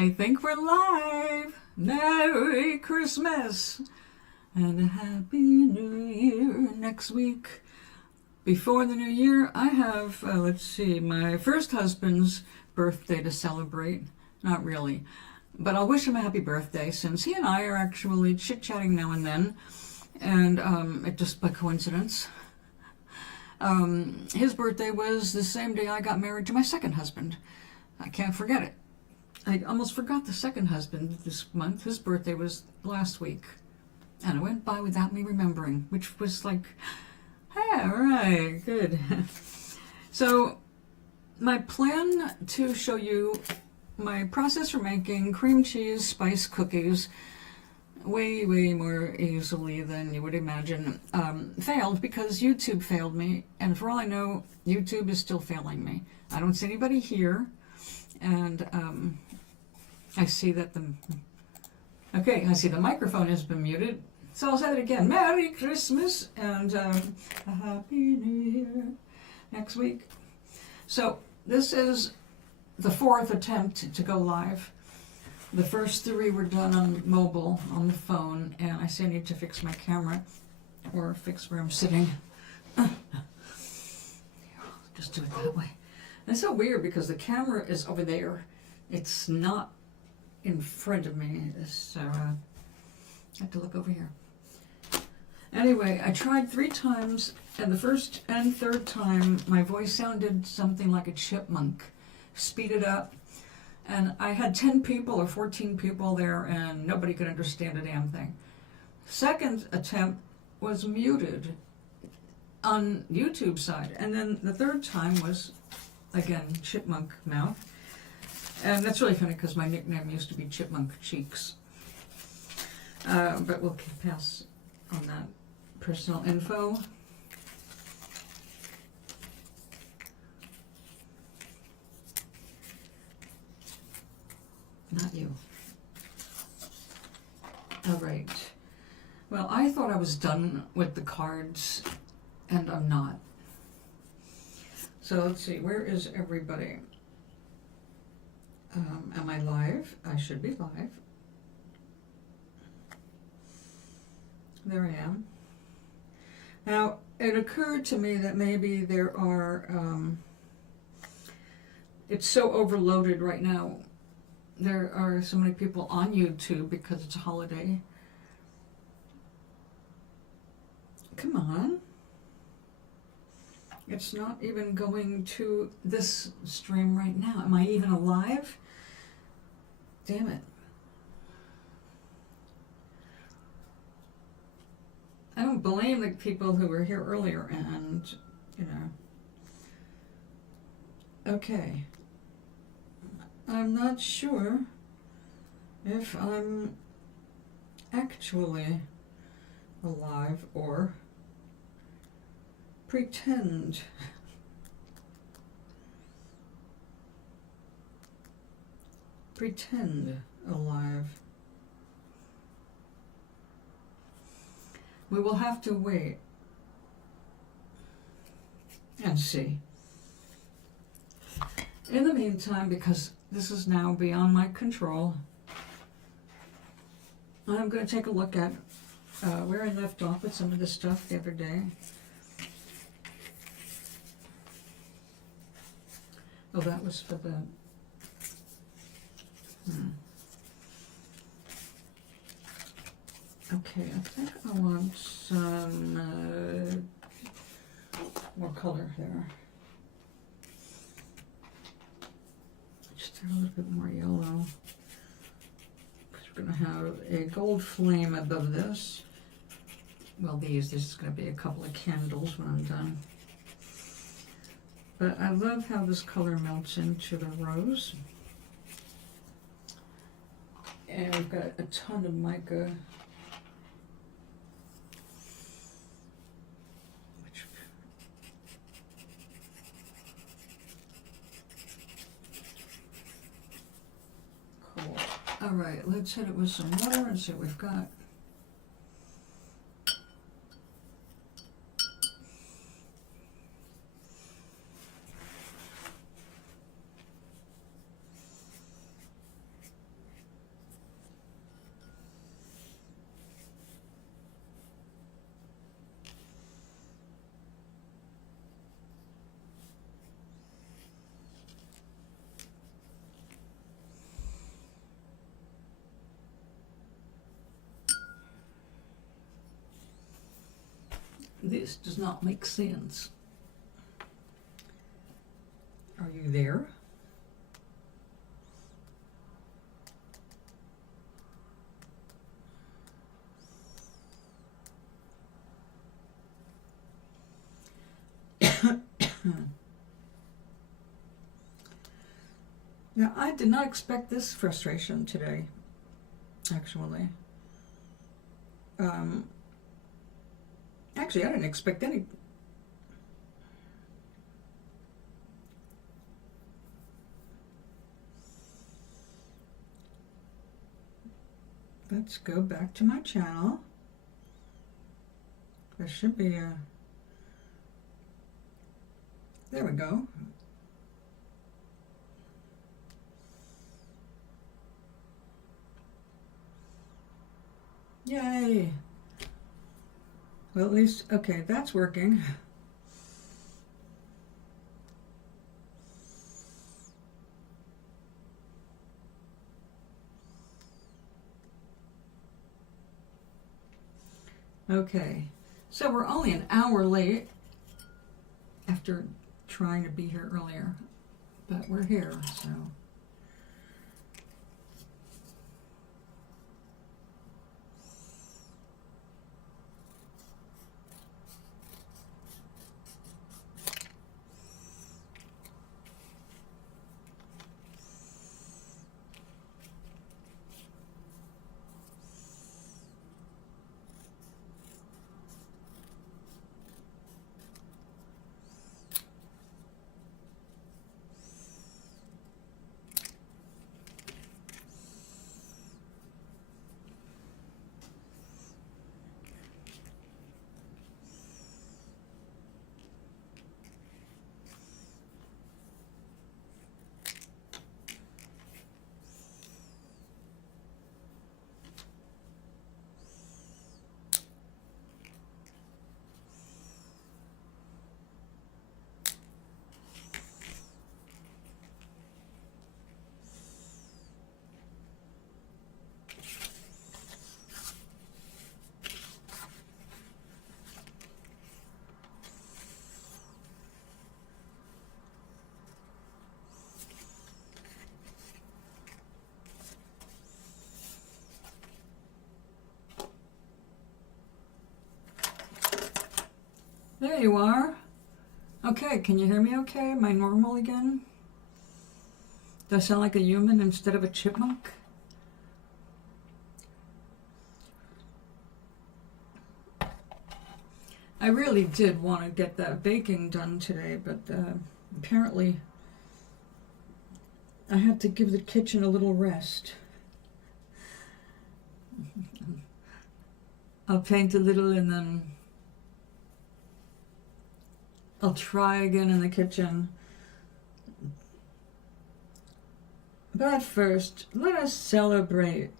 I think we're live. Merry Christmas and a Happy New Year next week. Before the new year, I have, my first husband's birthday to celebrate. Not really, but I'll wish him a happy birthday since he and I are actually chit-chatting now and then, and it just by coincidence. His birthday was the same day I got married to my second husband. I can't forget it. I almost forgot the second husband this month. His birthday was last week. And it went by without me remembering, which was like, hey, all right, good. So my plan to show you my process for making cream cheese spice cookies way more easily than you would imagine failed because YouTube failed me. And for all I know, YouTube is still failing me. I don't see anybody here. And I see that I see the microphone has been muted. So I'll say it again. Merry Christmas and a Happy New Year next week. So this is the fourth attempt to go live. The first three were done on mobile, on the phone, and I say I need to fix my camera or fix where I'm sitting. Just do it that way. And it's so weird because the camera is over there. It's not in front of me, so I have to look over here. Anyway, I tried 3 times, and the first and third time my voice sounded something like a chipmunk. Speed it up, and I had 10 people or 14 people there, and nobody could understand a damn thing. Second attempt was muted on YouTube side, and then the third time was, again, chipmunk mouth. And that's really funny because my nickname used to be Chipmunk Cheeks. But we'll pass on that personal info. Not you. All right. Well, I thought I was done with the cards, and I'm not. So let's see, where is everybody? Am I live? I should be live. There I am. Now, it occurred to me that maybe there are, it's so overloaded right now. There are so many people on YouTube because it's a holiday. Come on. It's not even going to this stream right now. Am I even alive? Damn it. I don't blame the people who were here earlier and, Okay. I'm not sure if I'm actually alive or pretend. Pretend alive. We will have to wait and see. In the meantime, because this is now beyond my control, I'm going to take a look at where I left off with some of this stuff the other day. Oh, that was for the... Okay, I think I want some more color there. Just a little bit more yellow. Because we're going to have a gold flame above this. Well, this is going to be a couple of candles when I'm done. But I love how this color melts into the rose. And we've got a ton of mica. Cool. All right, let's hit it with some water and see what we've got. This does not make sense. Are you there? Now, I did not expect this frustration today, actually. Actually, I didn't expect any. Let's go back to my channel. There should be a... There we go. Yay! Well, at least, okay, that's working. Okay, so we're only an hour late after trying to be here earlier, but we're here, so. There you are. Okay, can you hear me okay? Am I normal again? Do I sound like a human instead of a chipmunk? I really did want to get that baking done today, but apparently I have to give the kitchen a little rest. I'll paint a little and then I'll try again in the kitchen. But first, let us celebrate.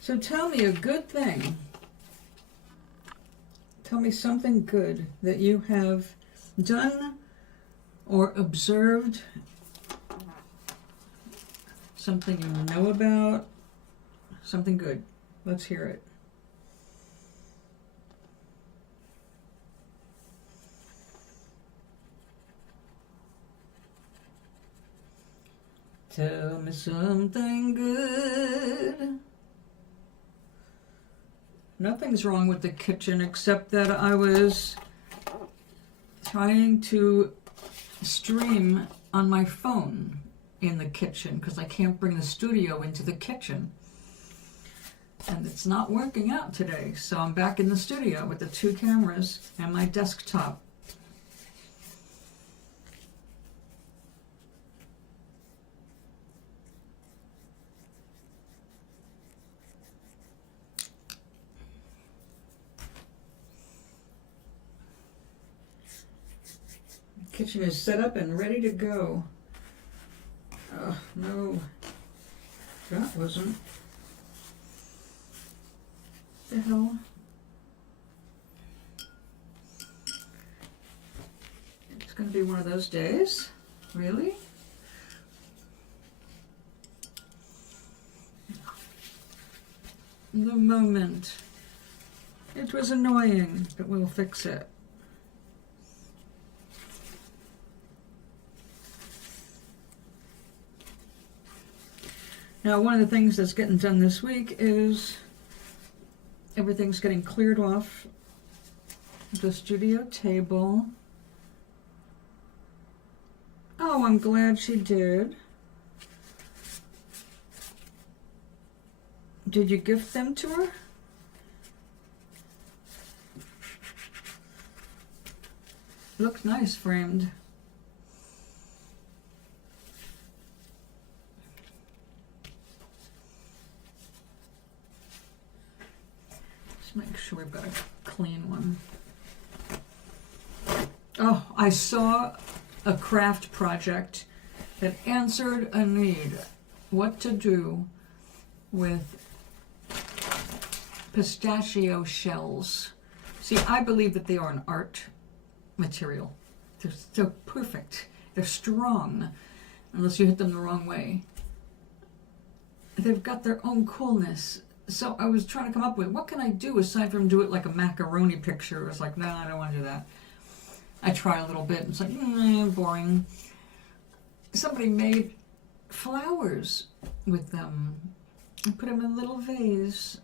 So tell me a good thing. Tell me something good that you have done or observed. Something you know about. Something good. Let's hear it. Tell me something good. Nothing's wrong with the kitchen except that I was trying to stream on my phone in the kitchen because I can't bring the studio into the kitchen. And it's not working out today, so I'm back in the studio with the 2 cameras and my desktop. Kitchen is set up and ready to go. Oh, no. That wasn't. The hell? It's going to be one of those days? Really? The moment It was annoying, but we'll fix it. Now, one of the things that's getting done this week is everything's getting cleared off the studio table. Oh, I'm glad she did. Did you gift them to her? Looks nice framed. Let's make sure we've got a clean one. Oh, I saw a craft project that answered a need. What to do with pistachio shells. See, I believe that they are an art material. They're so perfect. They're strong, unless you hit them the wrong way. They've got their own coolness. So I was trying to come up with, what can I do aside from do it like a macaroni picture? It was like, no, I don't want to do that. I try a little bit, and it's like, boring. Somebody made flowers with them and put them in a little vase.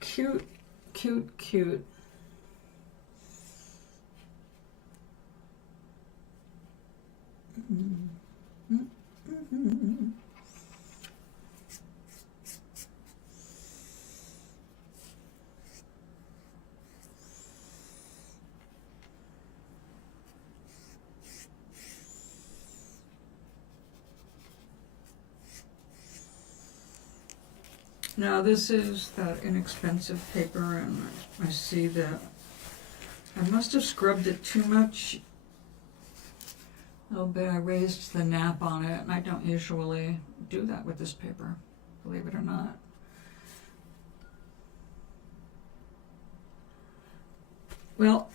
Cute, cute, cute. Now this is that inexpensive paper, and I see that I must have scrubbed it too much. A little bit. I raised the nap on it, and I don't usually do that with this paper, believe it or not. Well,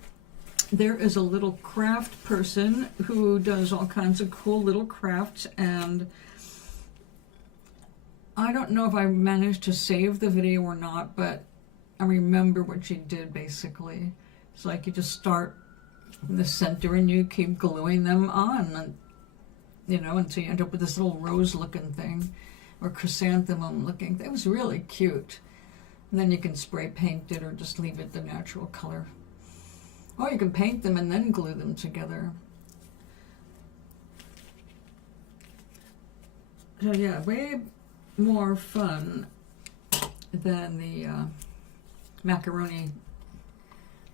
there is a little craft person who does all kinds of cool little crafts, and I don't know if I managed to save the video or not, but I remember what she did basically. It's like you just start in the center and you keep gluing them on, and, you know, until you end up with this little rose-looking thing or chrysanthemum-looking thing. It was really cute. And then you can spray paint it or just leave it the natural color. Or you can paint them and then glue them together. So yeah, way more fun than the macaroni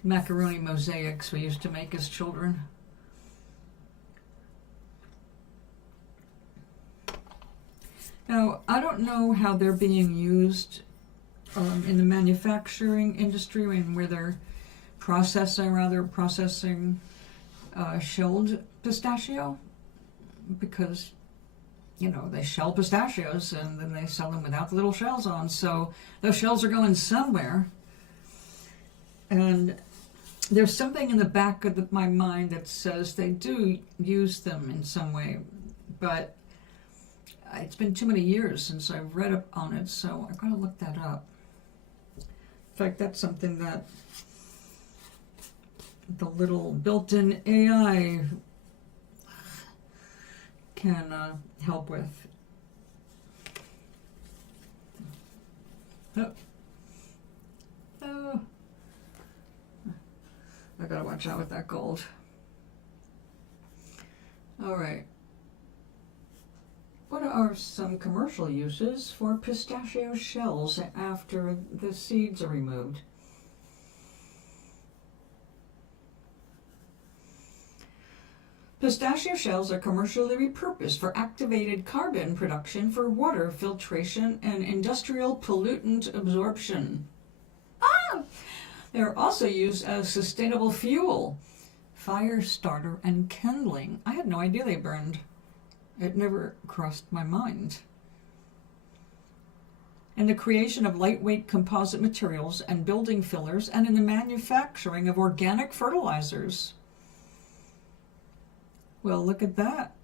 mosaics we used to make as children. Now, I don't know how they're being used in the manufacturing industry, and where they're processing shelled pistachio, because, you know, they shell pistachios and then they sell them without the little shells on, so those shells are going somewhere. And there's something in the back of my mind that says they do use them in some way, but it's been too many years since I've read up on it, so I've got to look that up. In fact, that's something that the little built-in AI can help with. Oh. I gotta watch out with that gold. All right. What are some commercial uses for pistachio shells after the seeds are removed? Pistachio shells are commercially repurposed for activated carbon production for water filtration and industrial pollutant absorption. They are also used as sustainable fuel, fire starter, and kindling. I had no idea they burned. It never crossed my mind. In the creation of lightweight composite materials and building fillers, and in the manufacturing of organic fertilizers. Well, look at that.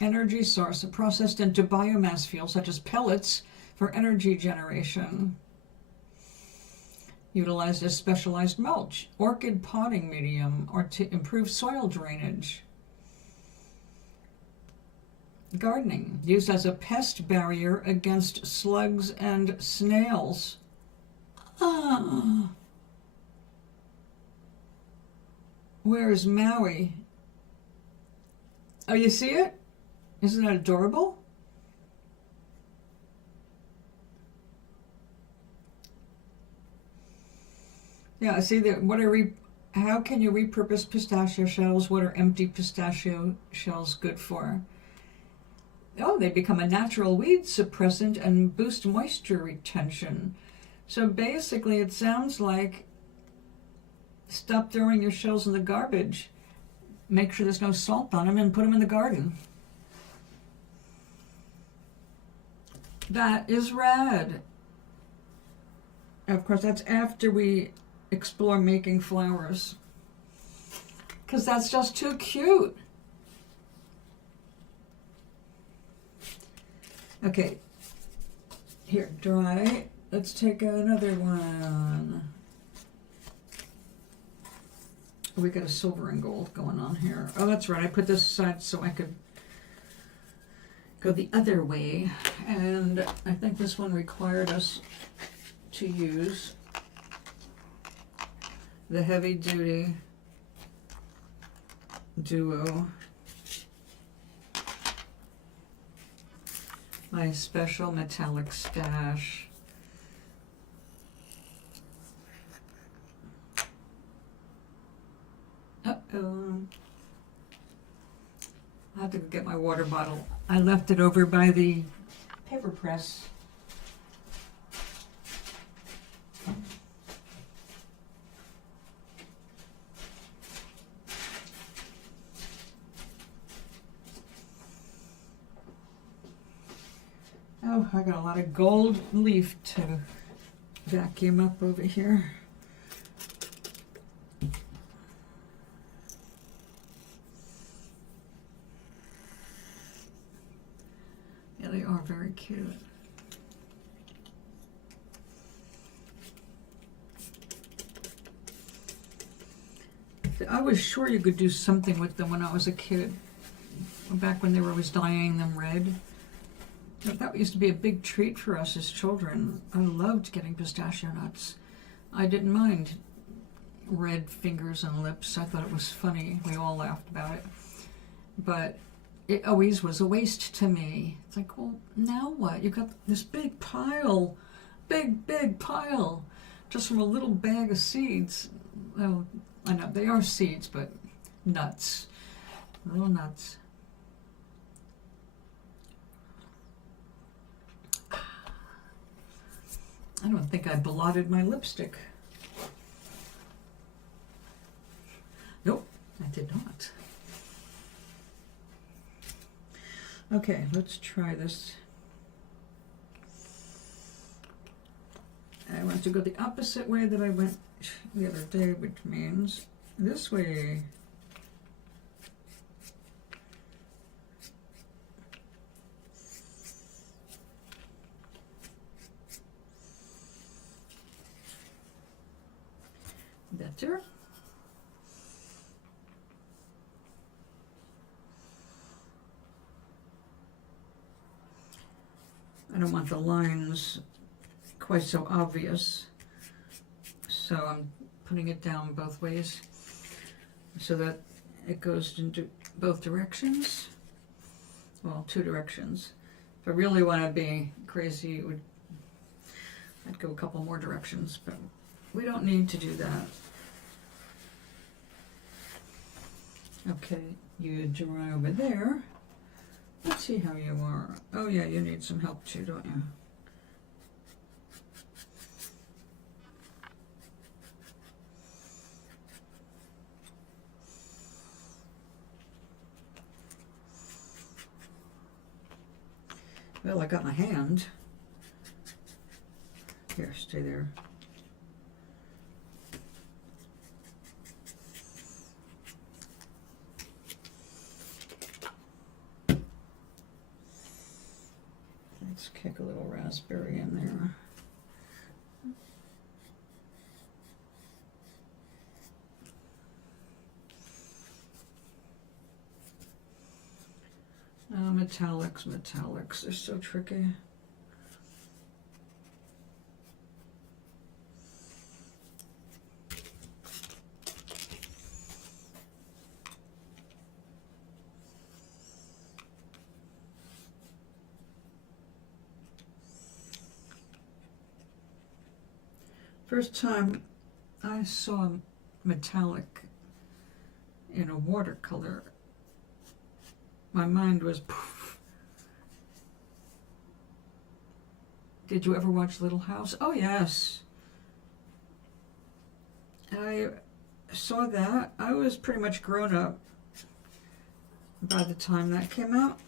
energy source processed into biomass fuel such as pellets for energy generation. Utilized as specialized mulch, orchid potting medium, or to improve soil drainage. Gardening, used as a pest barrier against slugs and snails. Where's Maui? Oh, you see it? Isn't that adorable? Yeah, see that. How can you repurpose pistachio shells? What are empty pistachio shells good for? Oh, they become a natural weed suppressant and boost moisture retention. So basically, it sounds like stop throwing your shells in the garbage. Make sure there's no salt on them and put them in the garden. That is rad. Of course, that's after we explore making flowers, because that's just too cute. Okay, here, dry. Let's take another one. We got a silver and gold going on here. Oh, that's right. I put this aside so I could go the other way, and I think this one required us to use the Heavy Duty Duo, my special metallic stash. Uh-oh. I have to get my water bottle. I left it over by the paper press. Oh, I got a lot of gold leaf to vacuum up over here. Yeah, they are very cute. I was sure you could do something with them when I was a kid, back when they were always dyeing them red. That used to be a big treat for us as children. I loved getting pistachio nuts. I didn't mind red fingers and lips. I thought it was funny. We all laughed about it. But it always was a waste to me. It's like, well, now what? You got this big pile, big pile, just from a little bag of seeds. Well, I know they are seeds, but nuts, little nuts. I don't think I blotted my lipstick. Nope, I did not. Okay, let's try this. I want to go the opposite way that I went the other day, which means this way. Better. I don't want the lines quite so obvious, so I'm putting it down both ways so that it goes into both directions. Well, two directions. If I really want to be crazy, I'd go a couple more directions, but we don't need to do that. Okay, you dry over there. Let's see how you are. Oh yeah, you need some help too, don't you? Well, I got my hand. Here, stay there. kick a little raspberry in there. Metallics, they're so tricky. First time I saw metallic in a watercolor, my mind was poof. Did you ever watch Little House? Oh yes. I saw that. I was pretty much grown up by the time that came out.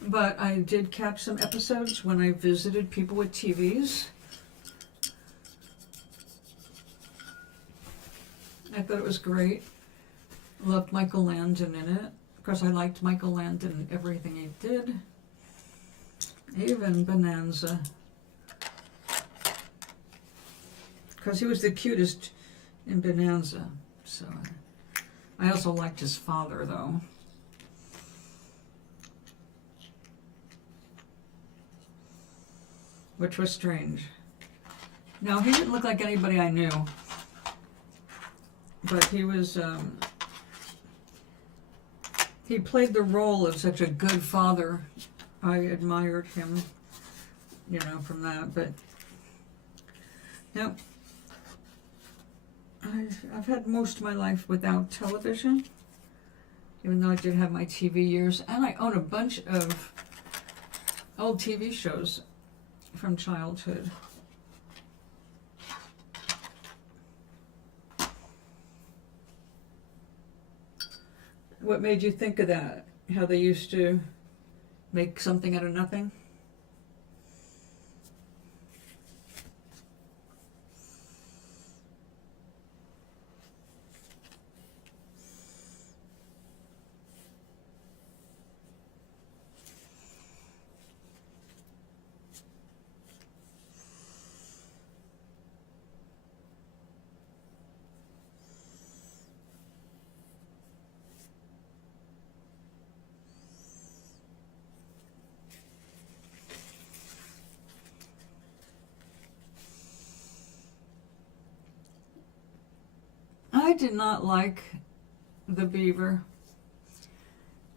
But I did catch some episodes when I visited people with TVs. I thought it was great. Loved Michael Landon in it. Of course, I liked Michael Landon in everything he did. Even Bonanza. Because he was the cutest in Bonanza. So I also liked his father, though. Which was strange. Now, he didn't look like anybody I knew. But he was, he played the role of such a good father. I admired him, you know, from that. But, no. I've had most of my life without television. Even though I did have my TV years. And I own a bunch of old TV shows from childhood. What made you think of that? How they used to make something out of nothing? I did not like the beaver.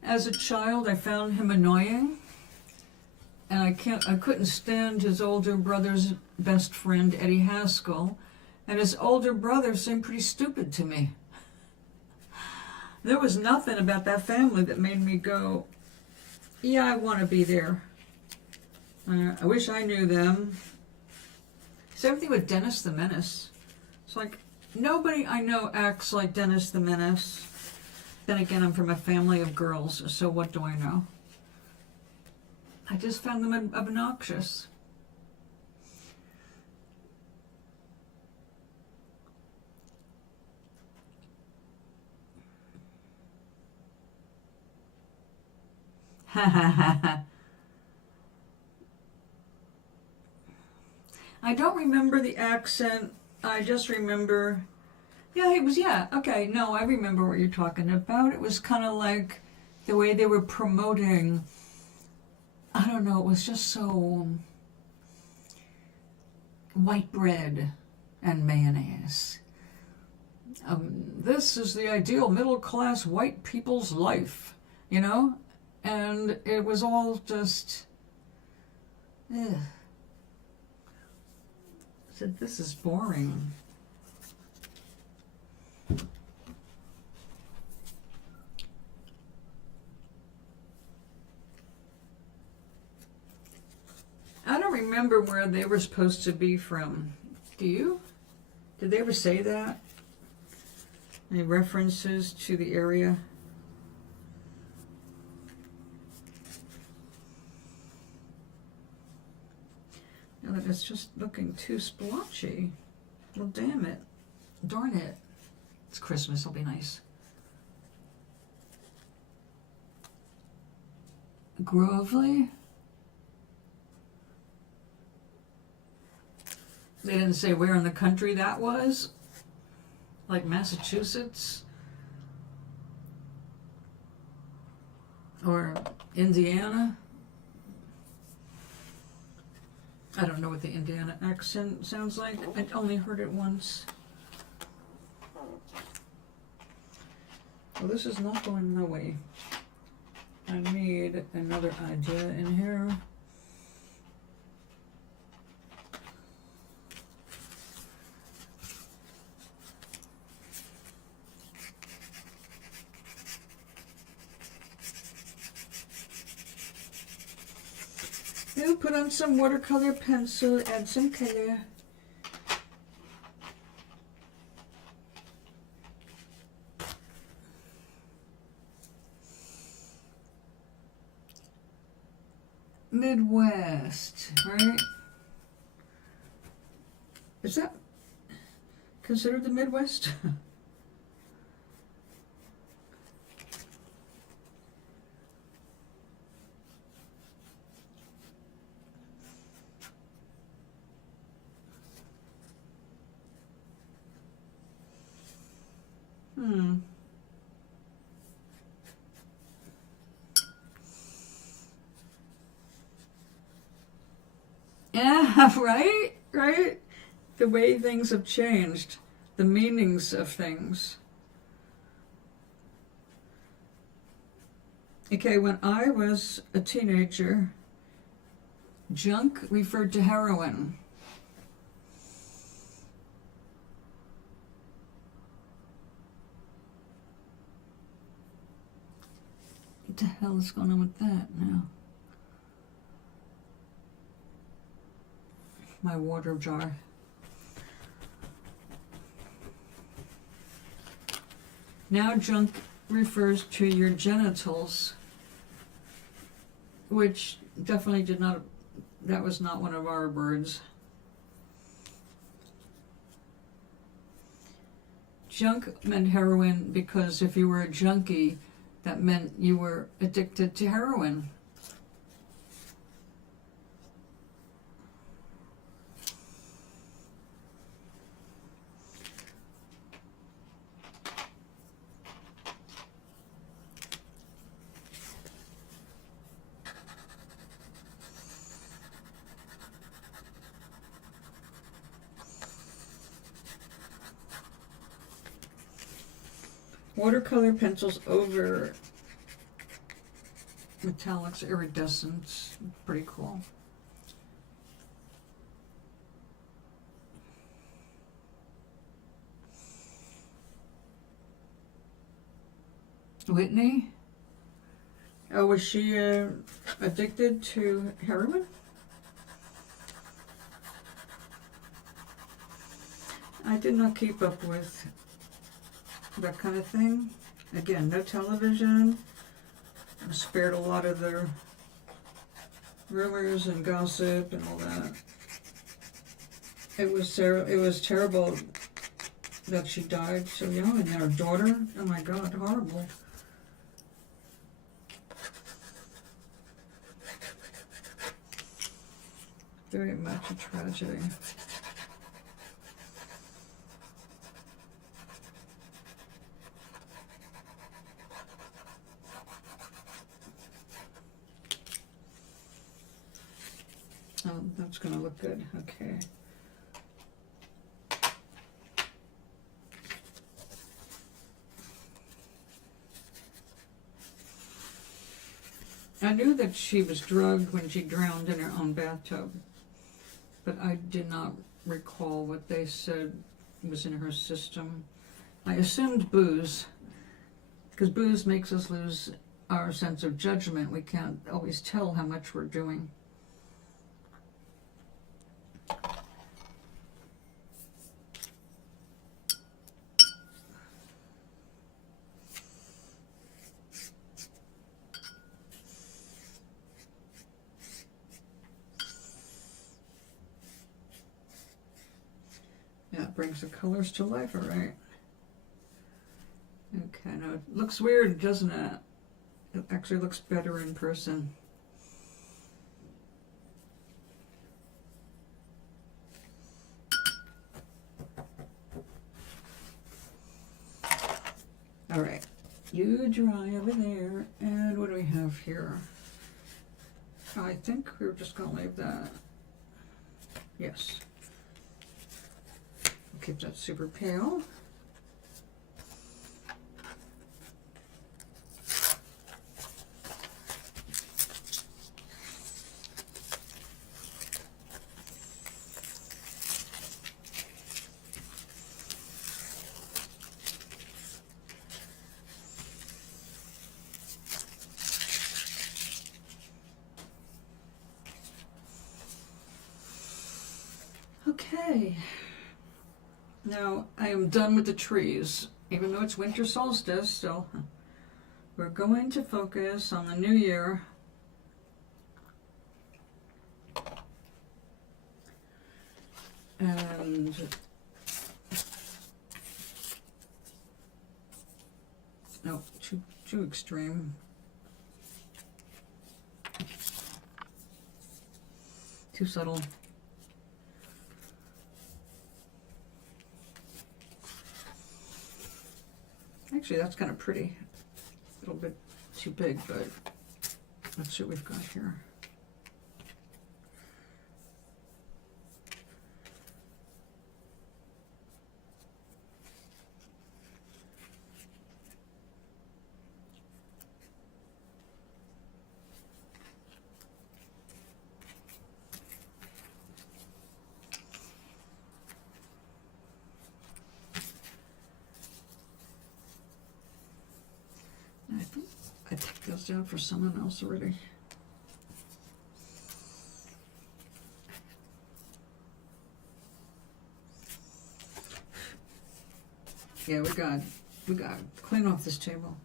As a child, I found him annoying, and I couldn't stand his older brother's best friend, Eddie Haskell, and his older brother seemed pretty stupid to me. There was nothing about that family that made me go, yeah, I want to be there. I wish I knew them. Same thing with Dennis the Menace. It's like, nobody I know acts like Dennis the Menace. Then again, I'm from a family of girls, so what do I know? I just found them obnoxious. Ha ha ha ha. I don't remember the accent. I just remember, yeah, it was, yeah, okay, no, I remember what you're talking about. It was kind of like the way they were promoting, I don't know, it was just so white bread and mayonnaise. This is the ideal middle-class white people's life, you know? And it was all just, ugh. I said, this is boring. I don't remember where they were supposed to be from. Do you? Did they ever say that? Any references to the area? Now that it's just looking too splotchy. Well, damn it. Darn it. It's Christmas, it'll be nice. Grovely? They didn't say where in the country that was? Like Massachusetts? Or Indiana? I don't know what the Indiana accent sounds like. I only heard it once. Well, this is not going my way. I need another idea in here. I'll put on some watercolor pencil, add some color. Midwest, right? Is that considered the Midwest? Yeah, right? The way things have changed, the meanings of things. Okay, when I was a teenager, junk referred to heroin. What the hell is going on with that now? My water jar. Now junk refers to your genitals, which definitely that was not one of our words. Junk meant heroin because if you were a junkie, that meant you were addicted to heroin. Watercolor pencils over metallics, iridescence, pretty cool. Whitney? Oh, was she addicted to heroin? I did not keep up with that kind of thing. Again, no television. I spared a lot of the rumors and gossip and all that. It was terrible that she died so young, and her daughter. Oh my God, horrible. Very much a tragedy. Oh, that's going to look good. Okay. I knew that she was drugged when she drowned in her own bathtub, but I did not recall what they said was in her system. I assumed booze, because booze makes us lose our sense of judgment. We can't always tell how much we're doing. Yeah, it brings the colors to life, all right. Okay, now it looks weird, doesn't it? It actually looks better in person. All right, you dry over there. And what do we have here? I think we're just going to leave that. Yes. We'll keep that super pale. Okay, now I am done with the trees. Even though it's winter solstice, still, we're going to focus on the new year. And no, too extreme. Too subtle. Actually, that's kind of pretty. A little bit too big, but let's see what we've got here. I think I took those down for someone else already. Yeah, we got to clean off this table.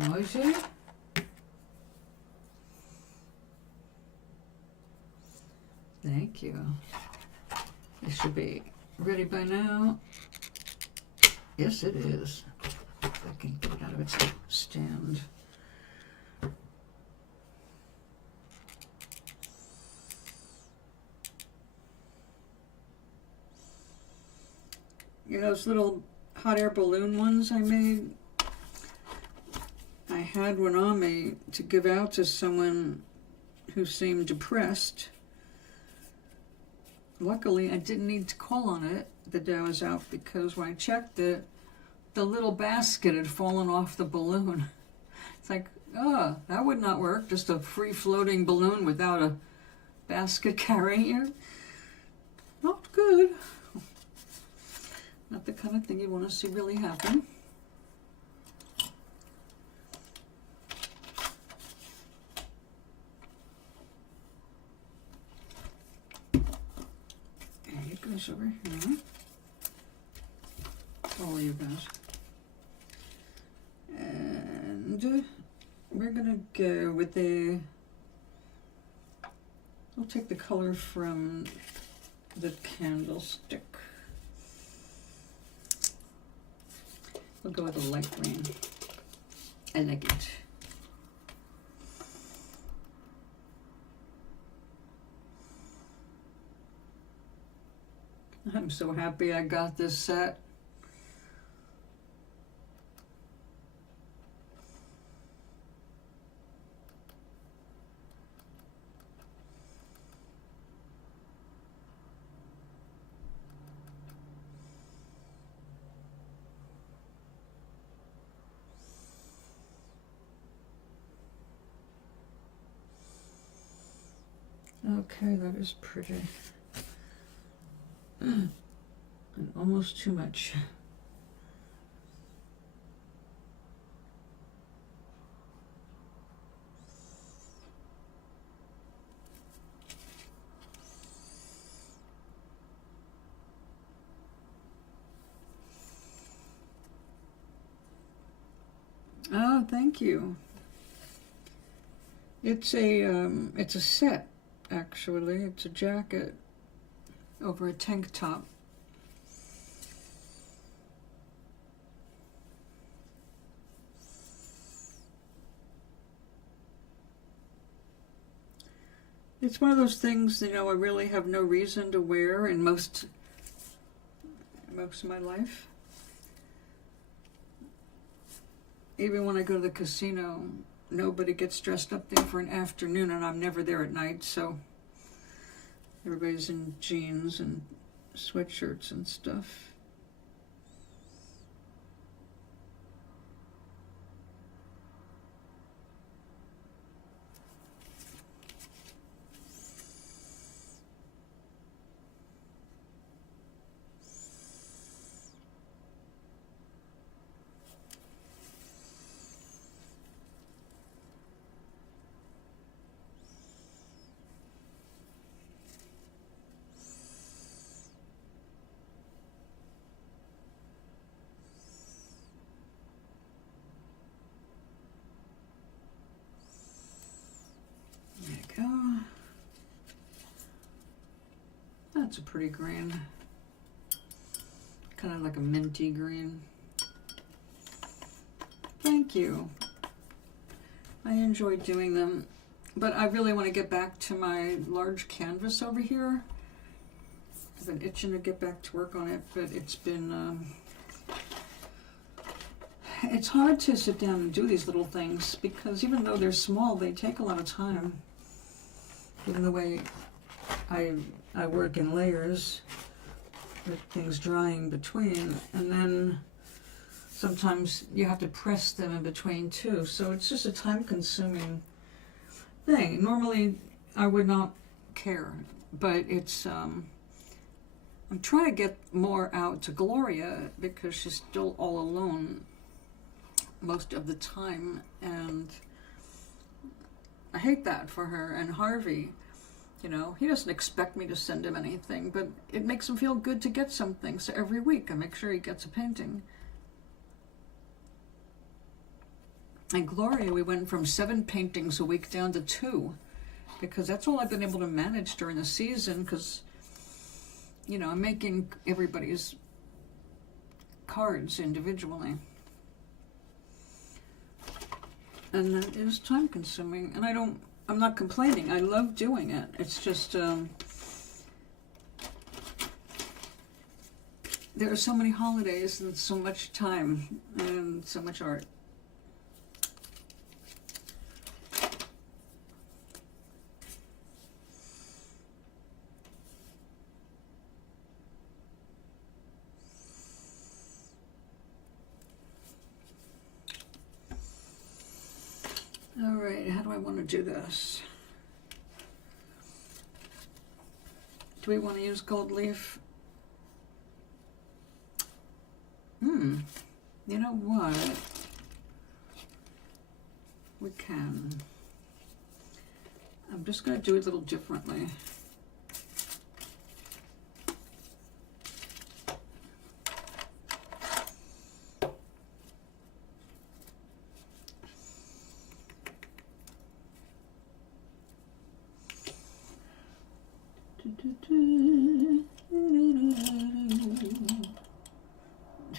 Alrighty. Thank you. This should be ready by now. Yes, it is. If I can get it out of its stand. You know those little hot air balloon ones I made? I had one on me to give out to someone who seemed depressed. Luckily, I didn't need to call on it the day I was out, because when I checked it, the little basket had fallen off the balloon. It's like, oh, that would not work. Just a free-floating balloon without a basket carrying it. Not good. Not the kind of thing you want to see really happen. Over here. All you guys. And we're gonna go with the, we'll take the color from the candlestick. We'll go with a light green. I like it. I'm so happy I got this set. Okay, that is pretty. And almost too much. Oh, thank you. It's a set, actually. It's a jacket over a tank top. It's one of those things, I really have no reason to wear in most of my life. Even when I go to the casino, nobody gets dressed up there for an afternoon, and I'm never there at night, so everybody's in jeans and sweatshirts and stuff. That's a pretty green. Kind of like a minty green. Thank you. I enjoy doing them. But I really want to get back to my large canvas over here. I've been itching to get back to work on it, but it's been... it's hard to sit down and do these little things because even though they're small, they take a lot of time. Given the way I work in layers with things drying between, and then sometimes you have to press them in between too, so it's just a time-consuming thing. Normally I would not care, but it's I'm trying to get more out to Gloria because she's still all alone most of the time, and I hate that for her. And Harvey, he doesn't expect me to send him anything, but it makes him feel good to get something. So every week I make sure he gets a painting. And Gloria, we went from 7 paintings a week down to 2, because that's all I've been able to manage during the season, because, I'm making everybody's cards individually. And that is time consuming, and I'm not complaining. I love doing it. It's just, there are so many holidays and so much time and so much art. All right, how do I want to do this? Do we want to use gold leaf? You know what? We can. I'm just going to do it a little differently.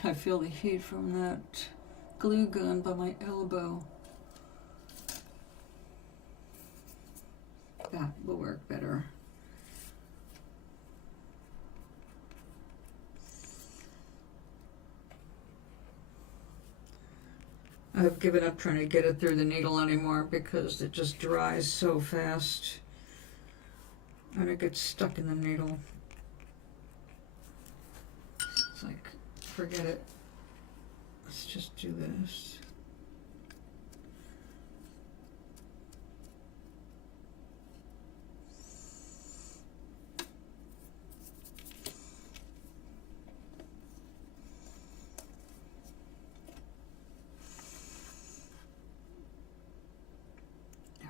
I feel the heat from that glue gun by my elbow. That will work better. I've given up trying to get it through the needle anymore because it just dries so fast and it gets stuck in the needle. It's like, forget it. Let's just do this.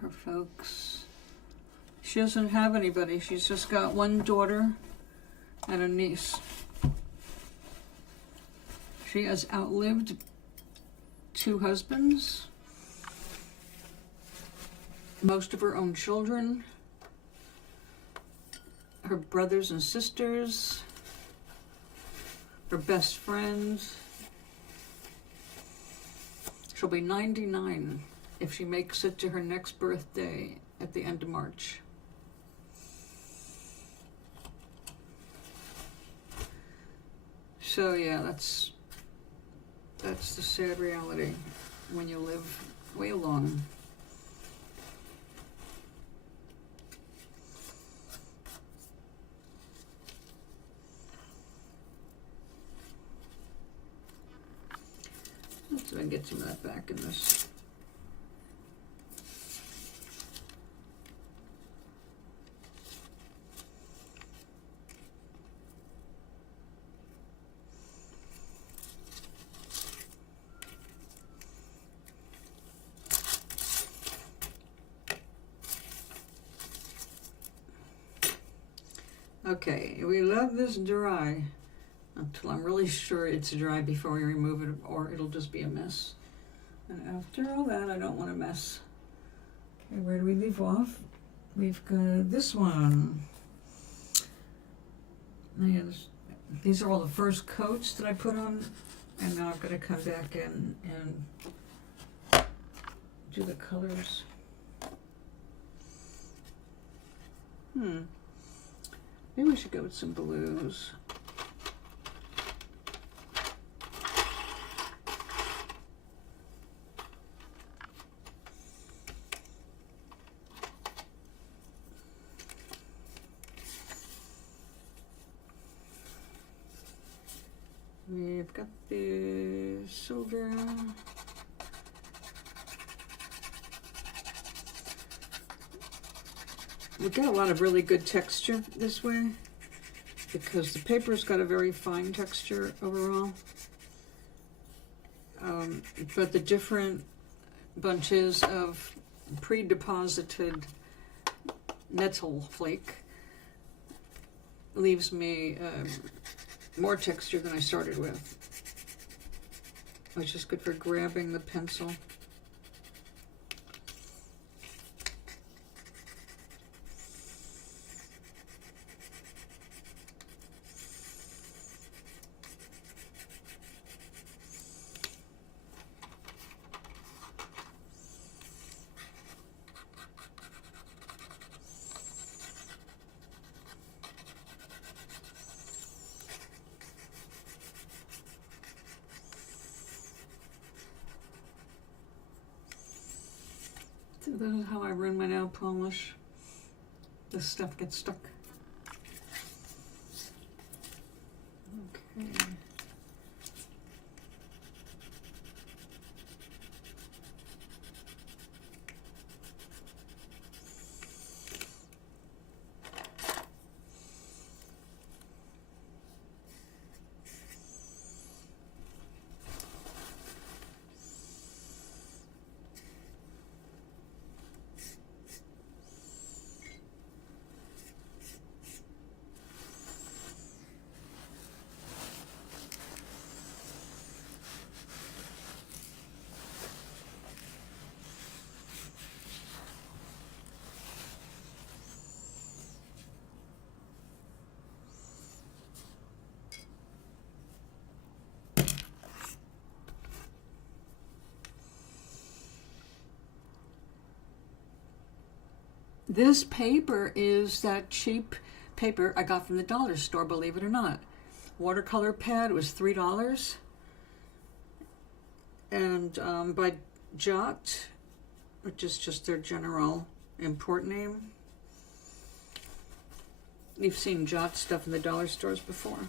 Her folks, she doesn't have anybody. She's just got one daughter and a niece. She has outlived 2 husbands. most of her own children, her brothers and sisters, her best friends. She'll be 99 if she makes it to her next birthday at the end of March. So yeah, that's the sad reality when you live way alone. Let's see if I can get some of that back in this. Okay, we let this dry until I'm really sure it's dry before we remove it, or it'll just be a mess. And after all that, I don't want a mess. Okay, where do we leave off? We've got this one. These are all the first coats that I put on, and now I've got to come back in and do the colors. Maybe we should go with some blues. We've got the silver. We get a lot of really good texture this way because the paper's got a very fine texture overall. But the different bunches of pre-deposited metal flake leaves me more texture than I started with, which is good for grabbing the pencil. So this is how I run my nail polish. This stuff gets stuck. Okay. This paper is that cheap paper I got from the dollar store, believe it or not. Watercolor pad was $3. And by Jot, which is just their general import name. You've seen Jot stuff in the dollar stores before.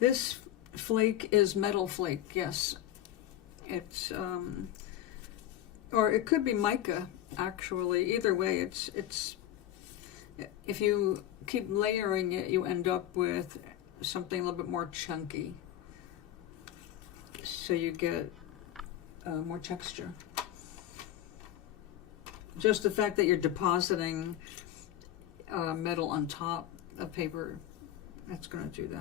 This flake is metal flake, yes. It's, or it could be mica, actually. Either way, it's, if you keep layering it, you end up with something a little bit more chunky. So you get more texture. Just the fact that you're depositing metal on top of paper, that's going to do that.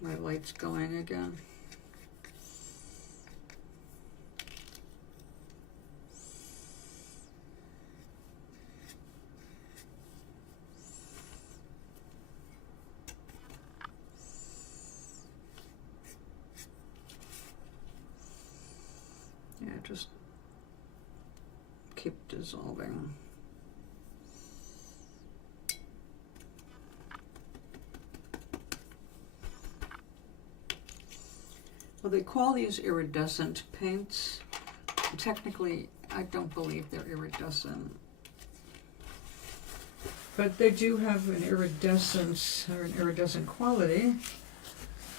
My light's going again. Yeah, just keep dissolving. Well, they call these iridescent paints. Technically, I don't believe they're iridescent. But they do have an iridescence or an iridescent quality.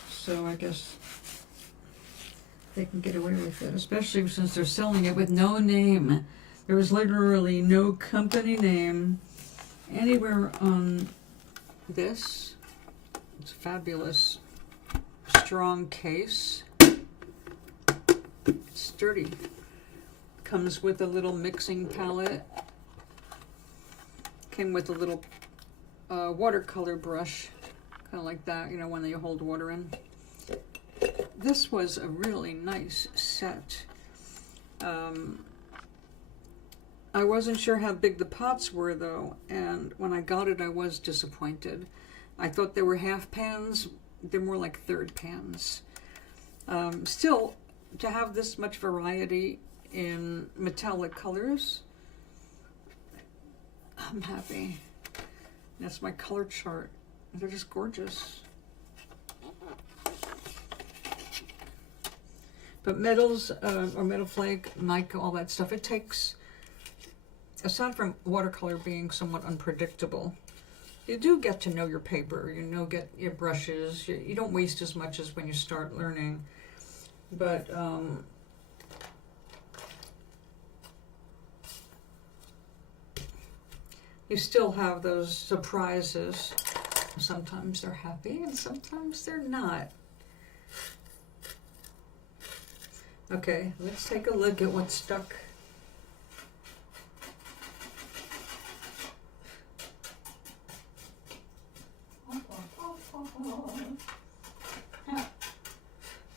So I guess they can get away with it, especially since they're selling it with no name. There was literally no company name anywhere on this. It's a fabulous, strong case. It's sturdy. Comes with a little mixing palette. Came with a little watercolor brush, kind of like that, you know, when you hold water in. This was a really nice set. I wasn't sure how big the pots were though, and when I got it I was disappointed. I thought they were half pans. They're more like third pans. Still, to have this much variety in metallic colors, I'm happy. That's my color chart. They're just gorgeous. But metals, or metal flake, mica, all that stuff, it takes, aside from watercolor being somewhat unpredictable, you do get to know your paper, you know, get your brushes, you don't waste as much as when you start learning. But you still have those surprises. Sometimes they're happy and sometimes they're not. Okay, let's take a look at what's stuck.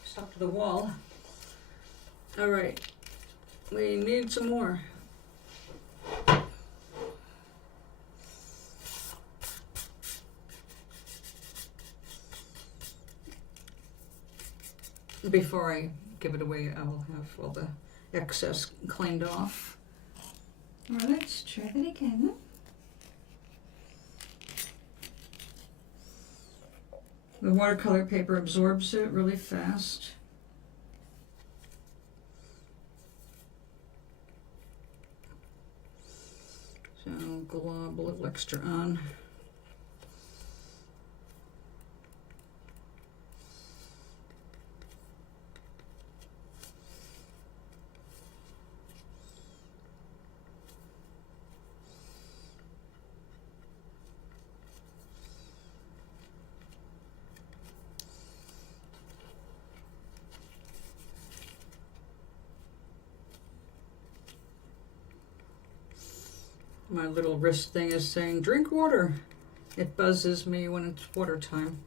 Stuck to the wall. All right, we need some more. Before I give it away, I will have all the excess cleaned off. All right, let's try that again. The watercolor paper absorbs it really fast. So glob a little extra on. My little wrist thing is saying, drink water. It buzzes me when it's water time.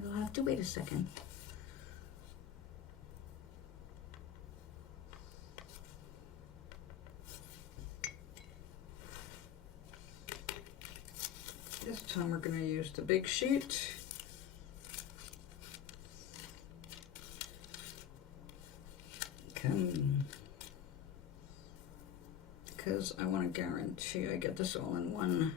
You'll have to wait a second. This time we're going to use the big sheet. Because I want to guarantee I get this all in one.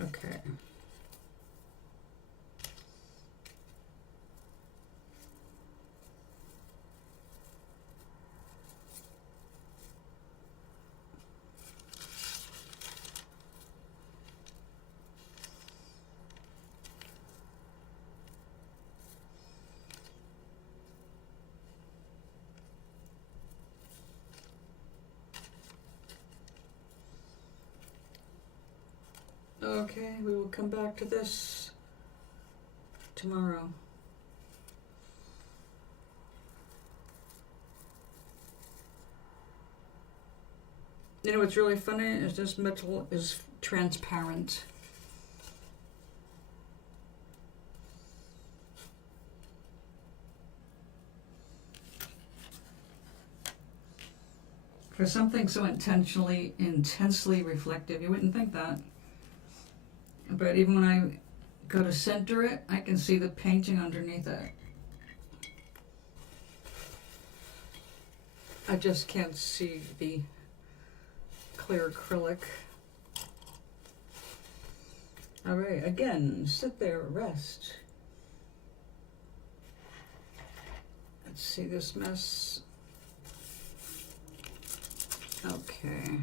Okay. Okay, we will come back to this tomorrow. You know what's really funny is this metal is transparent. For something so intensely reflective, you wouldn't think that. But even when I go to center it, I can see the painting underneath it. I just can't see the clear acrylic. All right, again, sit there, rest. Let's see this mess. Okay.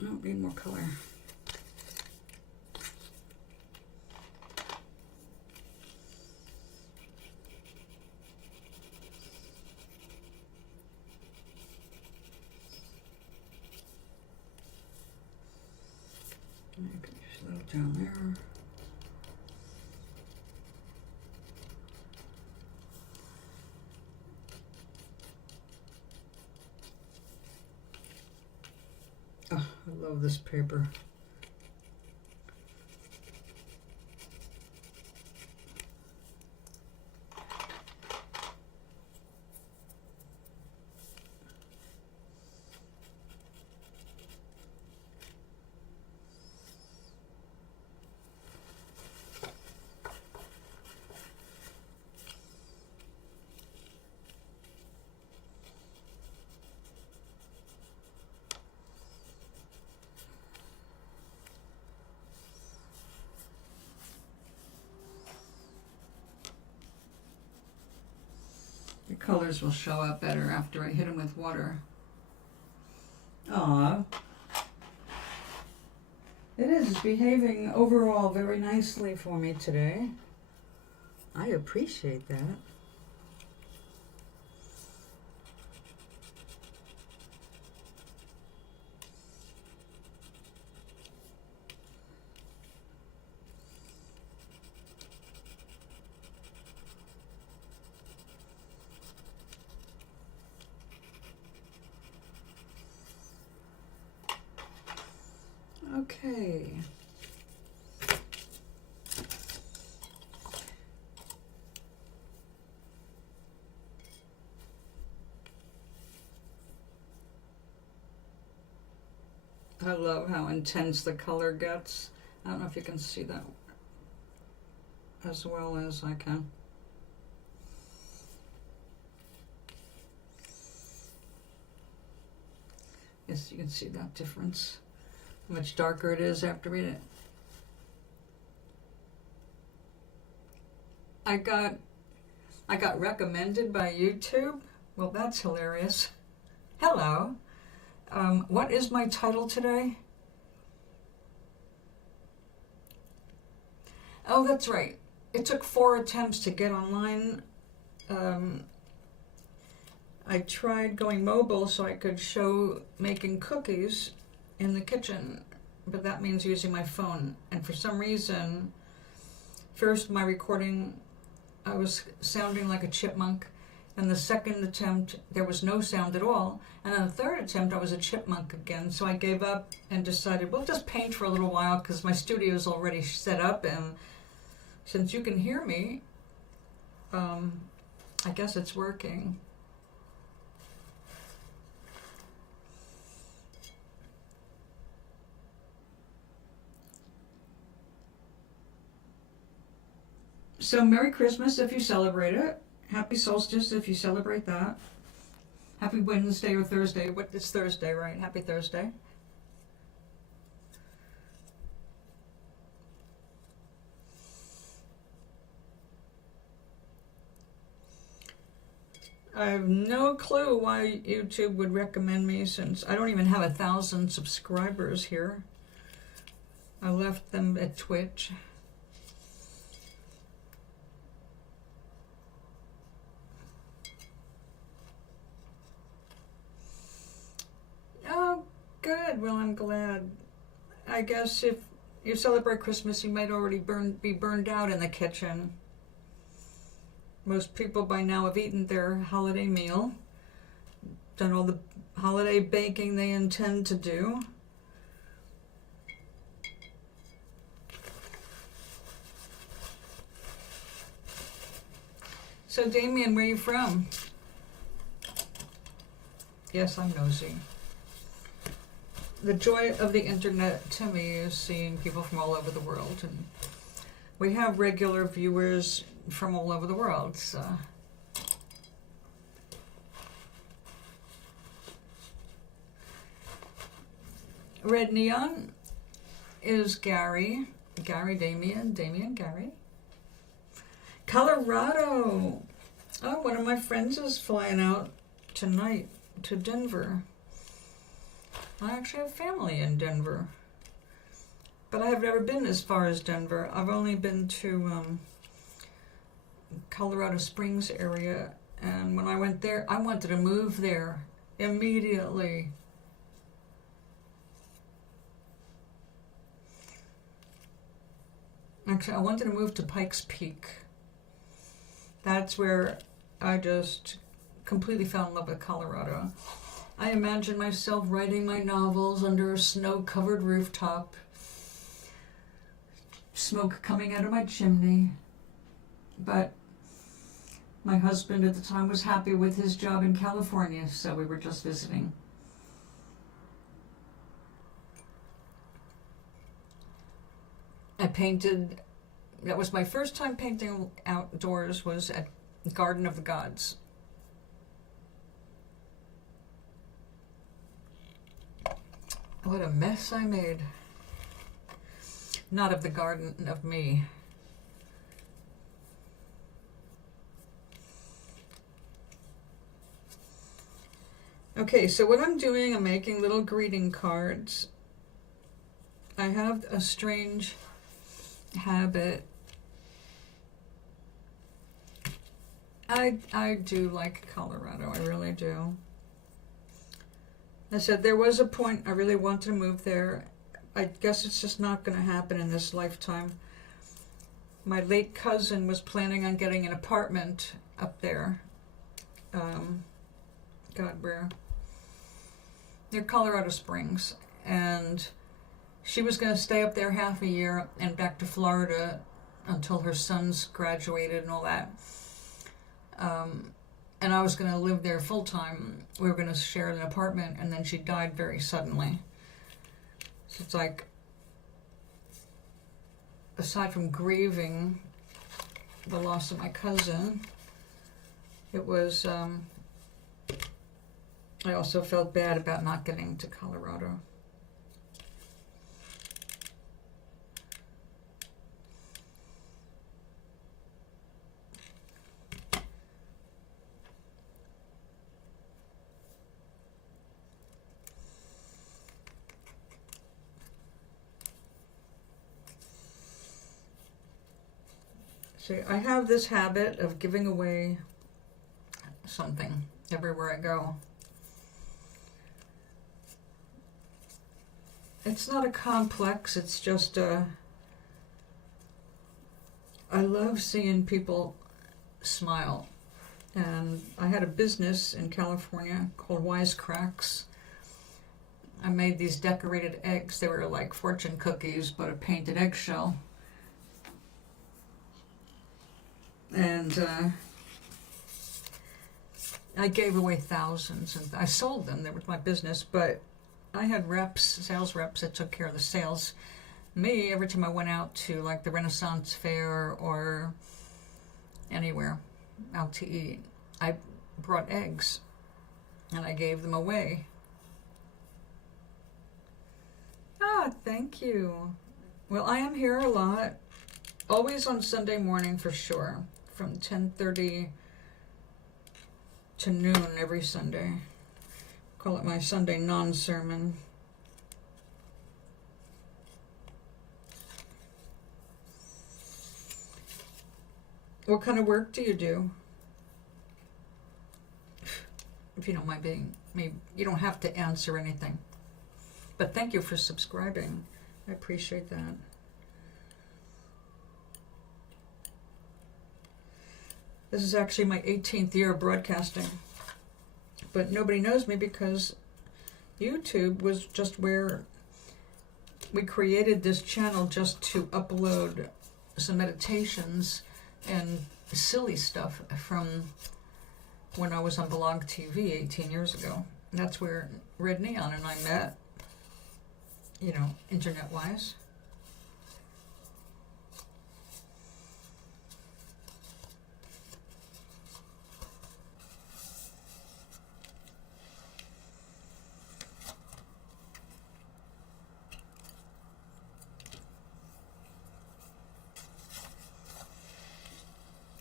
Oh, need more color. I can just a little down there. Oh, I love this paper. The colors will show up better after I hit them with water. Aww. It is behaving overall very nicely for me today. I appreciate that. Okay. I love how intense the color gets. I don't know if you can see that as well as I can. Yes, you can see that difference. How much darker it is after reading it. I got recommended by YouTube. Well, that's hilarious. Hello. What is my title today? Oh, that's right. It took 4 attempts to get online. I tried going mobile so I could show making cookies in the kitchen, but that means using my phone. And for some reason, first my recording, I was sounding like a chipmunk. And the second attempt, there was no sound at all. And on the third attempt, I was a chipmunk again. So I gave up and decided, well, just paint for a little while because my studio is already set up. And since you can hear me, I guess it's working. So Merry Christmas if you celebrate it. Happy solstice if you celebrate that. Happy Wednesday or Thursday. It's Thursday, right? Happy Thursday. I have no clue why YouTube would recommend me, since I don't even have 1,000 subscribers here. I left them at Twitch. Oh, good. Well, I'm glad. I guess if you celebrate Christmas, you might already be burned out in the kitchen. Most people by now have eaten their holiday meal, done all the holiday baking they intend to do. So, Damien, where are you from? Yes, I'm nosy. The joy of the internet to me is seeing people from all over the world, and we have regular viewers from all over the world. So. Red Neon is Gary. Damien, Gary. Colorado. Oh, one of my friends is flying out tonight to Denver. I actually have family in Denver, but I have never been as far as Denver. I've only been to Colorado Springs area, and when I went there, I wanted to move there immediately. Actually, I wanted to move to Pikes Peak. That's where I just completely fell in love with Colorado. I imagine myself writing my novels under a snow-covered rooftop, smoke coming out of my chimney. But my husband at the time was happy with his job in California, so we were just visiting. I painted, that was my first time painting outdoors, was at Garden of the Gods. What a mess I made. Not of the garden, of me. Okay, so what I'm doing, I'm making little greeting cards. I have a strange habit. I do like Colorado, I really do. I said there was a point I really wanted to move there. I guess it's just not going to happen in this lifetime. My late cousin was planning on getting an apartment up there. God, where? Near Colorado Springs. And she was going to stay up there half a year and back to Florida until her sons graduated and all that. And I was going to live there full time. We were going to share an apartment, and then she died very suddenly. So it's like, aside from grieving the loss of my cousin, it was, I also felt bad about not getting to Colorado. See, I have this habit of giving away something everywhere I go. It's not a complex, it's just I love seeing people smile. And I had a business in California called Wisecracks. I made these decorated eggs. They were like fortune cookies, but a painted eggshell. And I gave away thousands, and I sold them. They were my business, but I had reps, sales reps that took care of the sales. Me, every time I went out to like the Renaissance Fair or anywhere, out to eat. I brought eggs and I gave them away. Ah, thank you. Well, I am here a lot. Always on Sunday morning for sure. From 10:30 to noon every Sunday. Call it my Sunday non-sermon. What kind of work do you do? If you don't mind being, maybe you don't have to answer anything. But thank you for subscribing. I appreciate that. This is actually my 18th year of broadcasting. But nobody knows me because YouTube was just where we created this channel just to upload some meditations and silly stuff from when I was on Blog TV 18 years ago. And that's where Red Neon and I met, you know, internet-wise.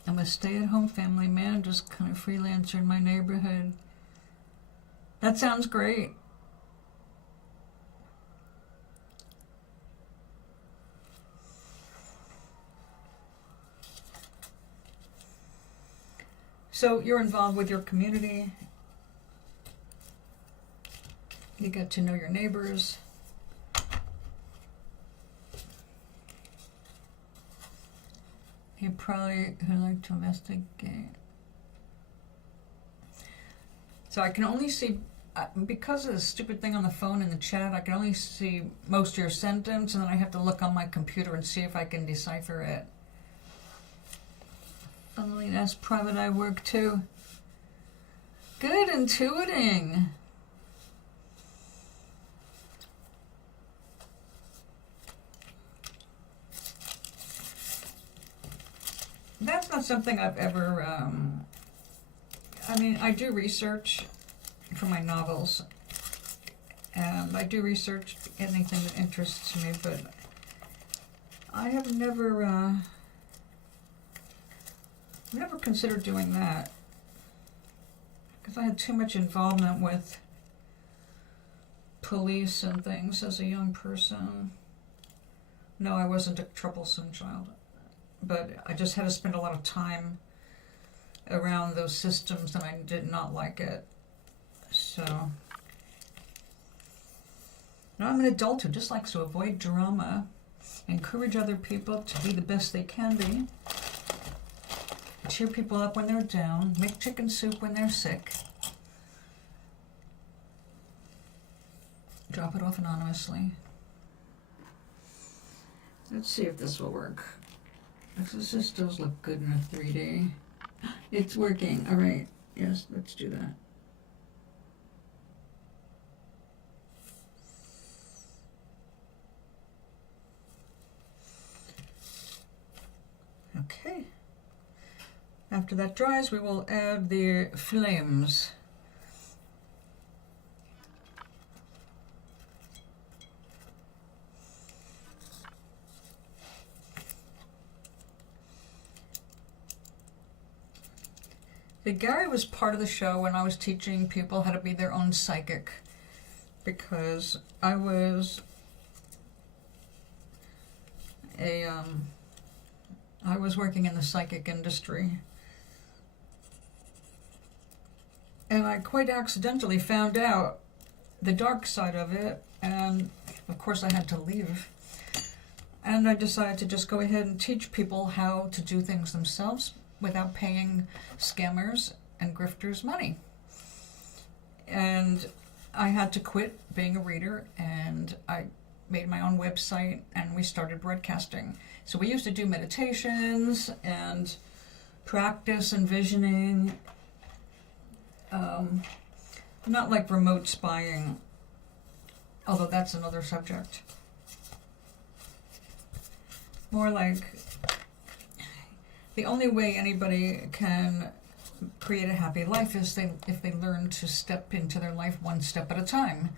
I'm a stay-at-home family man, just kind of freelancer in my neighborhood. That sounds great. So you're involved with your community. You get to know your neighbors. You probably like to investigate. So I can only see, because of the stupid thing on the phone in the chat, I can only see most of your sentence, and then I have to look on my computer and see if I can decipher it. Funnily, that's private eye work too. Good intuiting. That's not something I've ever, I mean, I do research for my novels, and I do research anything that interests me, but I have never considered doing that, because I had too much involvement with police and things as a young person. No, I wasn't a troublesome child. But I just had to spend a lot of time around those systems, and I did not like it. So now I'm an adult who just likes to avoid drama, encourage other people to be the best they can be, cheer people up when they're down, make chicken soup when they're sick, drop it off anonymously. Let's see if this will work. This does look good in a 3D. It's working. All right. Yes, let's do that. Okay. After that dries, we will add the flames. Gary was part of the show when I was teaching people how to be their own psychic, because I was working in the psychic industry, and I quite accidentally found out the dark side of it, and of course I had to leave, and I decided to just go ahead and teach people how to do things themselves without paying scammers and grifters money. And I had to quit being a reader, and I made my own website, and we started broadcasting. So we used to do meditations and practice envisioning, not like remote spying, although that's another subject. More like the only way anybody can create a happy life is if they learn to step into their life one step at a time.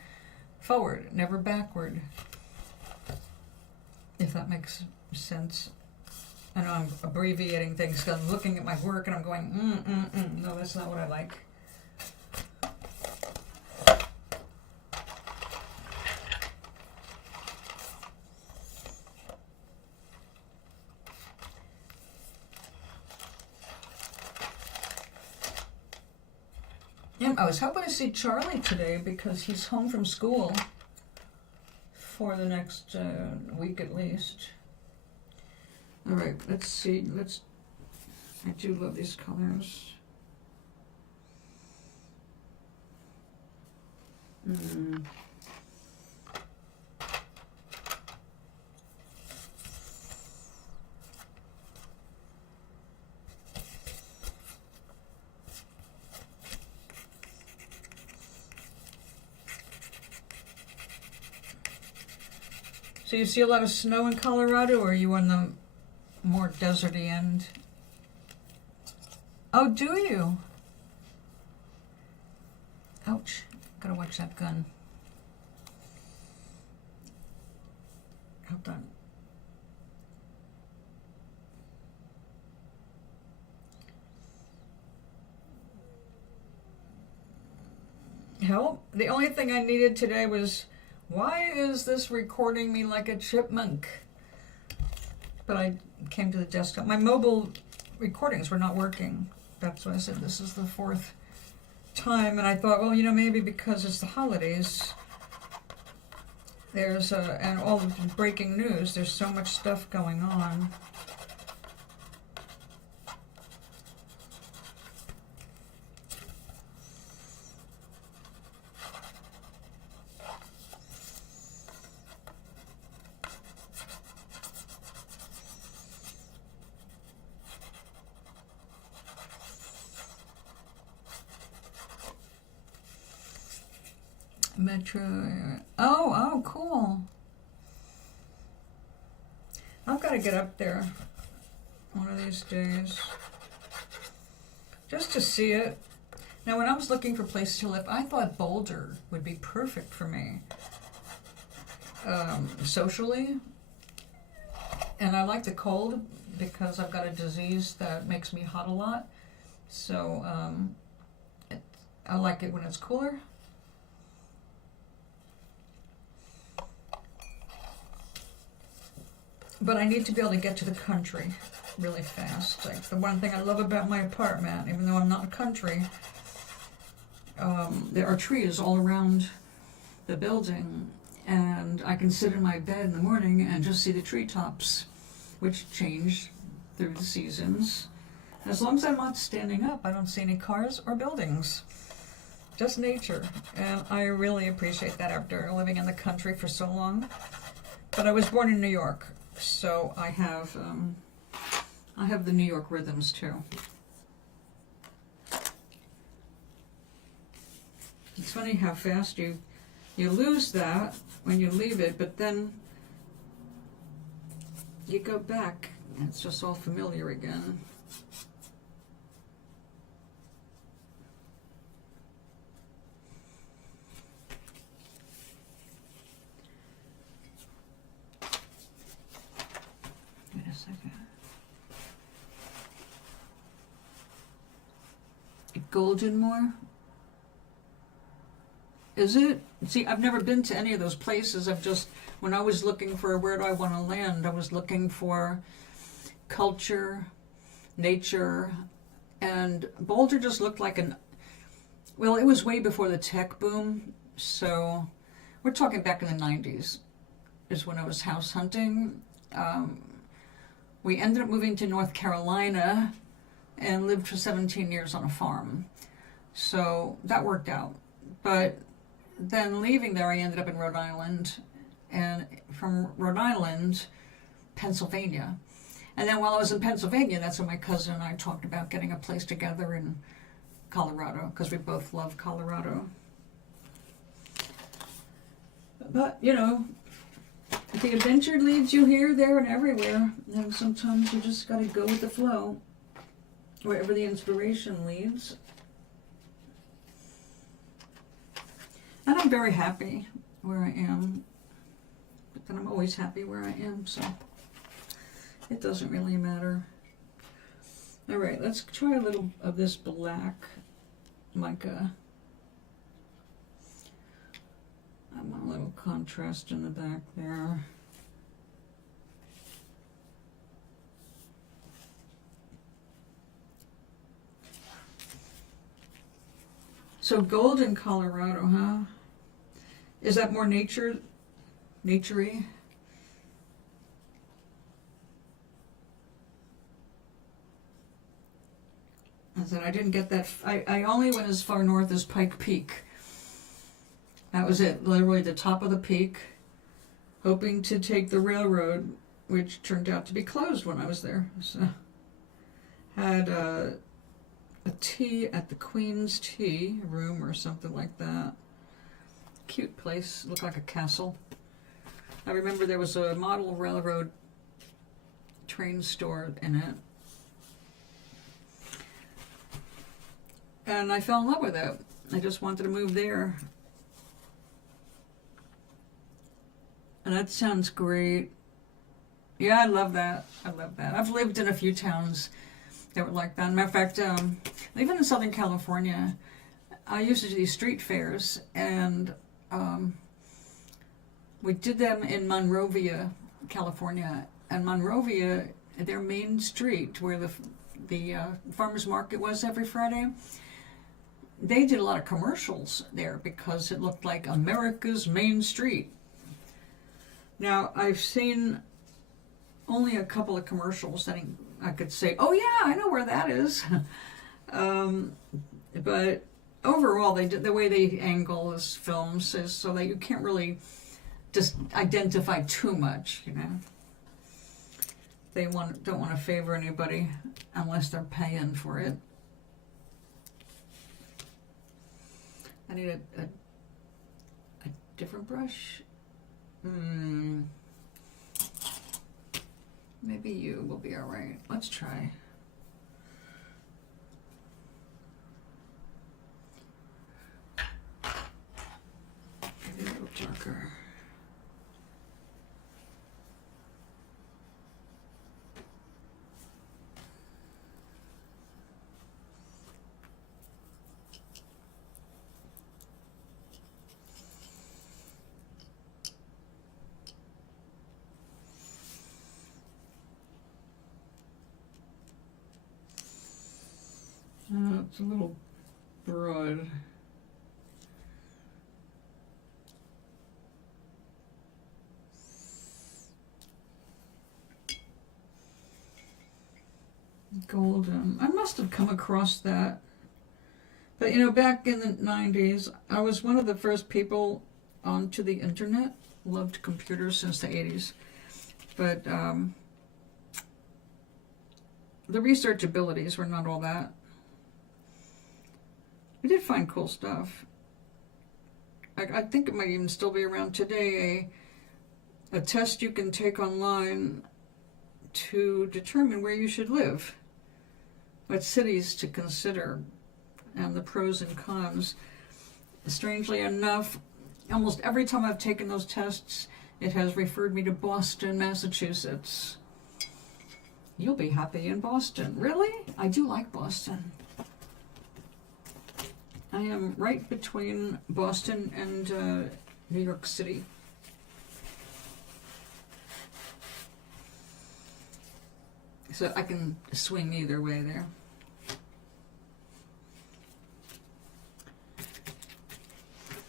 Forward, never backward. If that makes sense. I know I'm abbreviating things because I'm looking at my work and I'm going, no, that's not what I like. Yeah, I was hoping to see Charlie today because he's home from school for the next week at least. All right, let's see. I do love these colors. So you see a lot of snow in Colorado, or are you on the more deserty end? Oh, do you? Ouch. Gotta watch that gun. Hold on. Help. The only thing I needed today was, why is this recording me like a chipmunk? But I came to the desktop. My mobile recordings were not working. That's why I said this is the fourth time. And I thought, well, maybe because it's the holidays. There's and all the breaking news. There's so much stuff going on. Metro. Oh, cool. I've got to get up there one of these days just to see it. Now, when I was looking for places to live, I thought Boulder would be perfect for me socially. And I like the cold because I've got a disease that makes me hot a lot. So I like it when it's cooler. But I need to be able to get to the country really fast. Like the one thing I love about my apartment, even though I'm not in the country, there are trees all around the building, and I can sit in my bed in the morning and just see the treetops, which change through the seasons. As long as I'm not standing up, I don't see any cars or buildings. Just nature. And I really appreciate that after living in the country for so long. But I was born in New York. So I have the New York rhythms too. It's funny how fast you lose that when you leave it, but then you go back and it's just all familiar again. Golden more? Is it? See, I've never been to any of those places. When I was looking for where do I want to land, I was looking for culture, nature, and Boulder just looked like it was way before the tech boom, so we're talking back in the 90s is when I was house hunting. We ended up moving to North Carolina and lived for 17 years on a farm. So that worked out. But then leaving there, I ended up in Rhode Island, and from Rhode Island, Pennsylvania. And then while I was in Pennsylvania, that's when my cousin and I talked about getting a place together in Colorado, because we both love Colorado. But, the adventure leads you here, there, and everywhere. And sometimes you just got to go with the flow. wherever the inspiration leads. And I'm very happy where I am, but then I'm always happy where I am, so it doesn't really matter. All right, let's try a little of this black mica. I want a little contrast in the back there. So gold in Colorado, huh? Is that more naturey? I said I didn't get that. I only went as far north as Pike Peak. That was it, literally the top of the peak, hoping to take the railroad, which turned out to be closed when I was there. So had a tea at the Queen's Tea Room or something like that. Cute place, looked like a castle. I remember there was a model railroad train store in it. And I fell in love with it. I just wanted to move there. And that sounds great. Yeah, I love that. I love that. I've lived in a few towns that were like that. Matter of fact, even in Southern California, I used to do these street fairs, and we did them in Monrovia, California. And Monrovia, their main street, where the farmers market was every Friday, they did a lot of commercials there because it looked like America's main street. Now, I've seen only a couple of commercials that I could say, oh yeah, I know where that is. But overall, the way they angle those films is so that you can't really just identify too much, you know. They don't want to favor anybody unless they're paying for it. I need a different brush. Maybe you will be alright. Let's try. Maybe a little darker. It's a little broad. Golden. I must have come across that. But you know, back in the 90s, I was one of the first people onto the internet. Loved computers since the 80s. But the research abilities were not all that. We did find cool stuff. I think it might even still be around today, a test you can take online to determine where you should live, what cities to consider, and the pros and cons. Strangely enough, almost every time I've taken those tests, it has referred me to Boston, Massachusetts. You'll be happy in Boston. Really? I do like Boston. I am right between Boston and New York City. So I can swing either way there.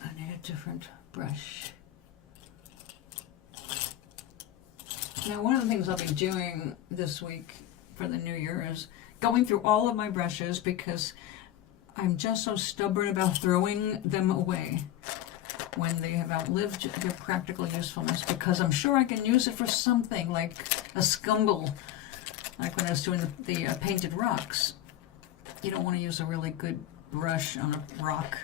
I need a different brush. Now, one of the things I'll be doing this week for the new year is going through all of my brushes because I'm just so stubborn about throwing them away when they have outlived their practical usefulness, because I'm sure I can use it for something like a scumble, like when I was doing the painted rocks. You don't want to use a really good brush on a rock.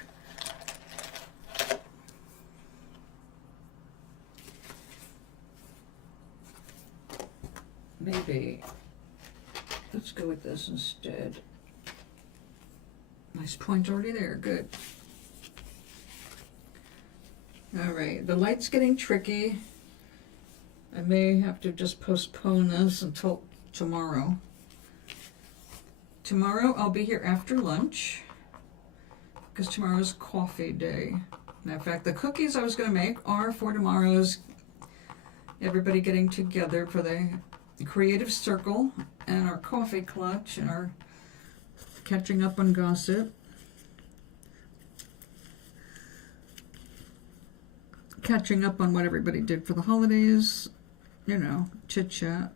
Maybe let's go with this instead. Nice point already there. Good. All right. The light's getting tricky. I may have to just postpone this until tomorrow. Tomorrow I'll be here after lunch because tomorrow's coffee day. And in fact, the cookies I was going to make are for tomorrow's everybody getting together for the creative circle and our coffee clutch and our catching up on gossip. Catching up on what everybody did for the holidays, you know, chit chat.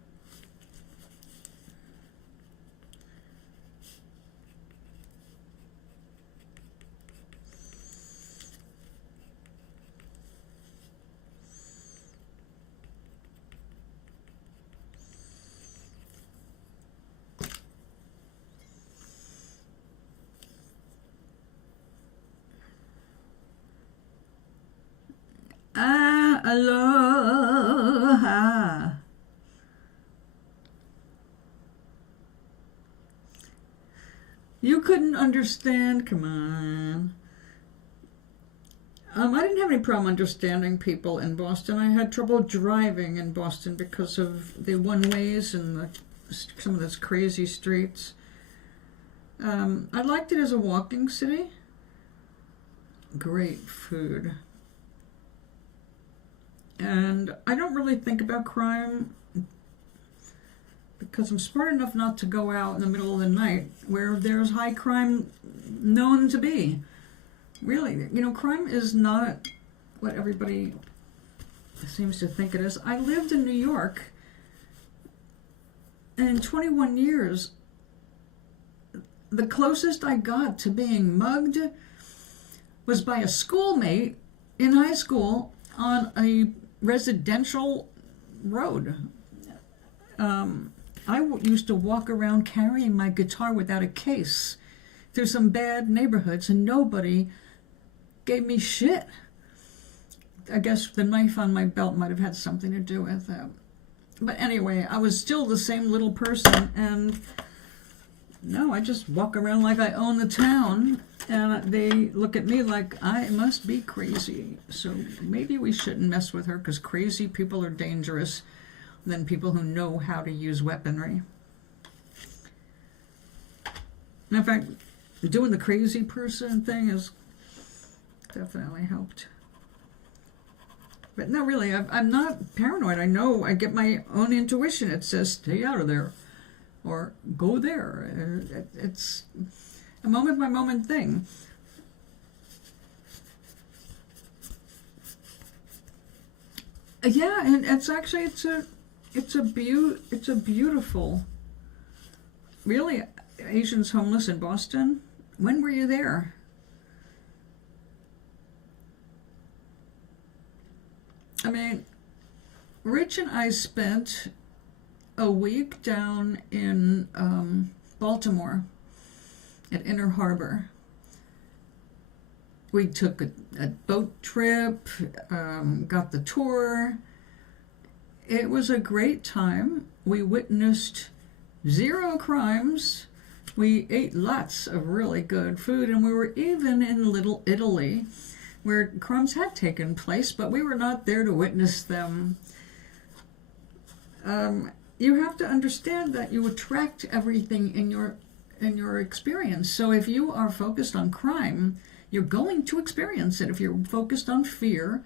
Aloha. You couldn't understand? Come on. I didn't have any problem understanding people in Boston. I had trouble driving in Boston because of the one-ways and some of those crazy streets. I liked it as a walking city. Great food. And I don't really think about crime because I'm smart enough not to go out in the middle of the night where there's high crime known to be. Really, you know, crime is not what everybody seems to think it is. I lived in New York, and in 21 years, the closest I got to being mugged was by a schoolmate in high school on a residential road. I used to walk around carrying my guitar without a case through some bad neighborhoods, and nobody gave me shit. I guess the knife on my belt might have had something to do with it. But anyway, I was still the same little person, and no, I just walk around like I own the town, and they look at me like I must be crazy. So maybe we shouldn't mess with her, because crazy people are dangerous than people who know how to use weaponry. And in fact, doing the crazy person thing has definitely helped. But no, really, I'm not paranoid. I know, I get my own intuition. It says, stay out of there, or go there. It's a moment-by-moment thing. Yeah, and it's a beautiful. Really, Asians homeless in Boston. When were you there? I mean, Rich and I spent a week down in Baltimore at Inner Harbor. We took a boat trip, got the tour. It was a great time. We witnessed 0 crimes. We ate lots of really good food, and we were even in Little Italy, where crimes had taken place, but we were not there to witness them. You have to understand that you attract everything in your experience. So if you are focused on crime, you're going to experience it. If you're focused on fear,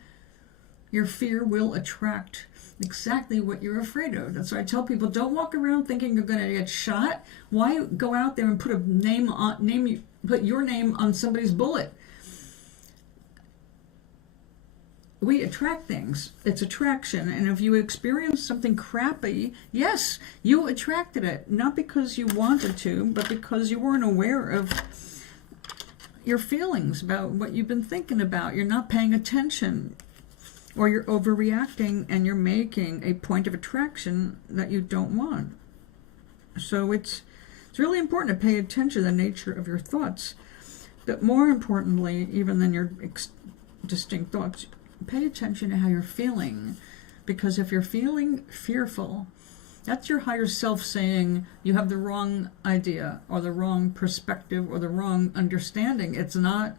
your fear will attract exactly what you're afraid of. That's why I tell people, don't walk around thinking you're going to get shot. Why go out there and put your name on somebody's bullet? We attract things. It's attraction. And if you experience something crappy, yes, you attracted it. Not because you wanted to, but because you weren't aware of your feelings about what you've been thinking about. You're not paying attention, or you're overreacting, and you're making a point of attraction that you don't want. So it's really important to pay attention to the nature of your thoughts. But more importantly, even than your distinct thoughts, pay attention to how you're feeling, because if you're feeling fearful, That's your higher self saying you have the wrong idea or the wrong perspective or the wrong understanding. It's not,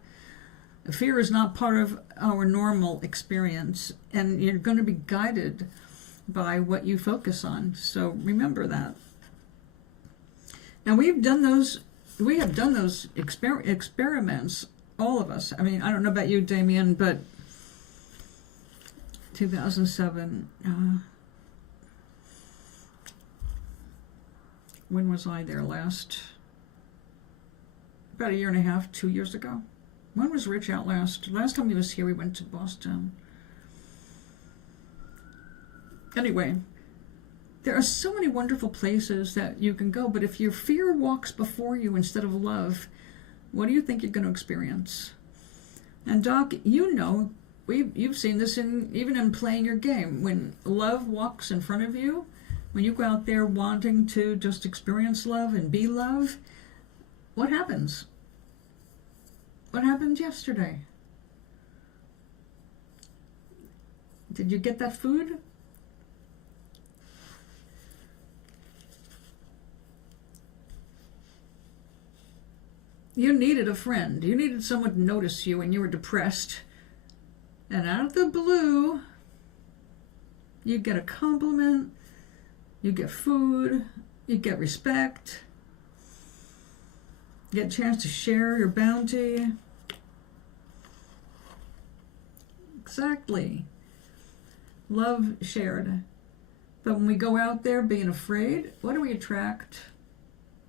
fear is not part of our normal experience, and you're going to be guided by what you focus on. So remember that. Now we have done those experiments, all of us. I mean, I don't know about you, Damien, but 2007, when was I there last? About a year and a half, 2 years ago. When was Rich out last? Last time he was here, we went to Boston. Anyway, there are so many wonderful places that you can go, but if your fear walks before you instead of love, what do you think you're going to experience? And Doc, you know, you've seen this even in playing your game. When love walks in front of you, when you go out there wanting to just experience love and be love, what happens? What happened yesterday? Did you get that food? You needed a friend. You needed someone to notice you when you were depressed. And out of the blue, you get a compliment, you get food, you get respect, you get a chance to share your bounty. Exactly. Love shared. But when we go out there being afraid, what do we attract?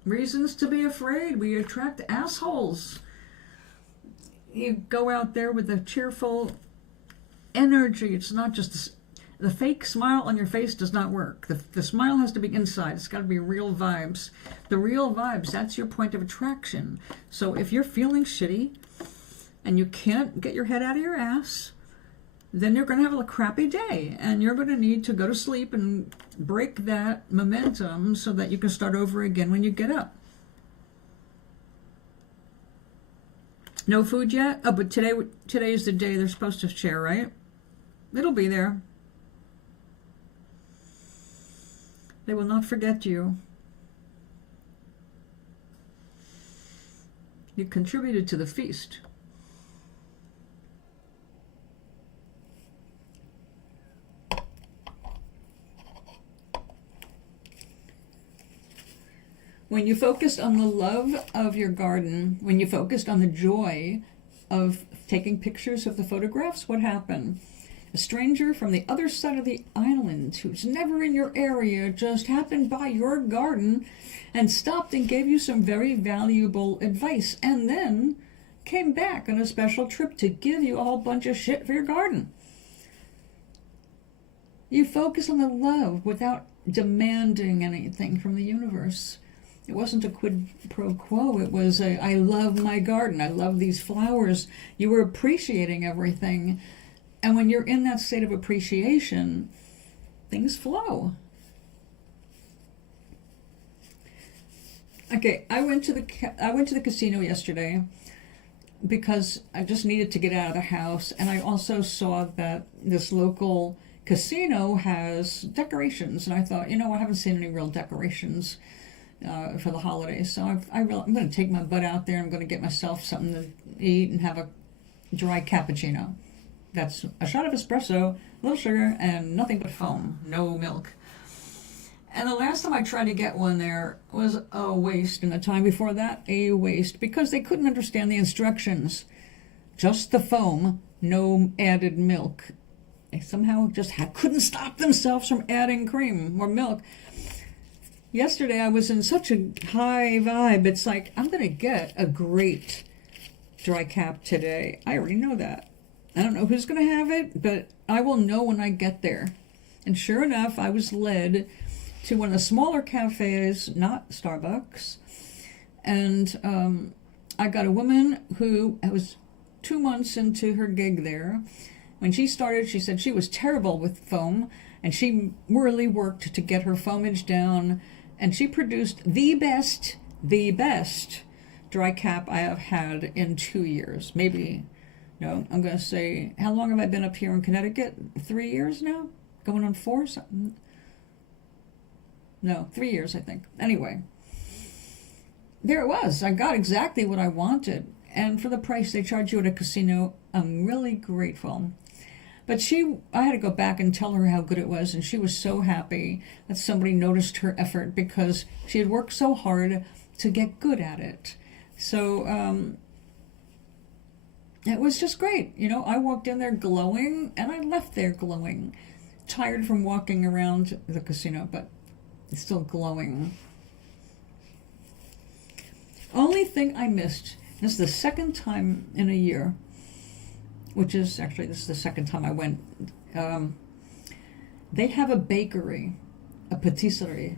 Reasons to be afraid. We attract assholes. You go out there with a cheerful energy. It's not just the fake smile on your face does not work. The smile has to be inside. It's got to be real vibes. The real vibes, that's your point of attraction. So if you're feeling shitty and you can't get your head out of your ass, then you're going to have a crappy day, and you're going to need to go to sleep and break that momentum so that you can start over again when you get up. No food yet? Oh, but today is the day they're supposed to share, right? It'll be there. They will not forget you. You contributed to the feast. When you focused on the love of your garden, when you focused on the joy of taking pictures of the photographs, what happened? A stranger from the other side of the island who's never in your area just happened by your garden and stopped and gave you some very valuable advice, and then came back on a special trip to give you a whole bunch of shit for your garden. You focus on the love without demanding anything from the universe. It wasn't a quid pro quo. It was I love my garden. I love these flowers. You were appreciating everything. And when you're in that state of appreciation, things flow. Okay, I went to the casino yesterday because I just needed to get out of the house, and I also saw that this local casino has decorations, and I thought, I haven't seen any real decorations for the holidays, so I'm going to take my butt out there. I'm going to get myself something to eat and have a dry cappuccino. That's a shot of espresso, a little sugar, and nothing but foam, no milk. And the last time I tried to get one there was a waste, and the time before that, a waste, because they couldn't understand the instructions. Just the foam, no added milk. They somehow just couldn't stop themselves from adding cream or milk. Yesterday I was in such a high vibe. It's like, I'm going to get a great dry cap today. I already know that. I don't know who's going to have it, but I will know when I get there. And sure enough, I was led to one of the smaller cafes, not Starbucks. And I got a woman who was 2 months into her gig there. When she started, she said she was terrible with foam, and she really worked to get her foamage down. And she produced the best dry cap I have had in 2 years. Maybe, no, I'm going to say, how long have I been up here in Connecticut? 3 years now? Going on 4? Something. No, 3 years, I think. Anyway, there it was. I got exactly what I wanted. And for the price they charge you at a casino, I'm really grateful. But I had to go back and tell her how good it was, and she was so happy that somebody noticed her effort because she had worked so hard to get good at it. So it was just great. I walked in there glowing, and I left there glowing. Tired from walking around the casino, but still glowing. Only thing I missed, this is the second time in a year, which is actually, this is the second time I went. They have a bakery, a patisserie,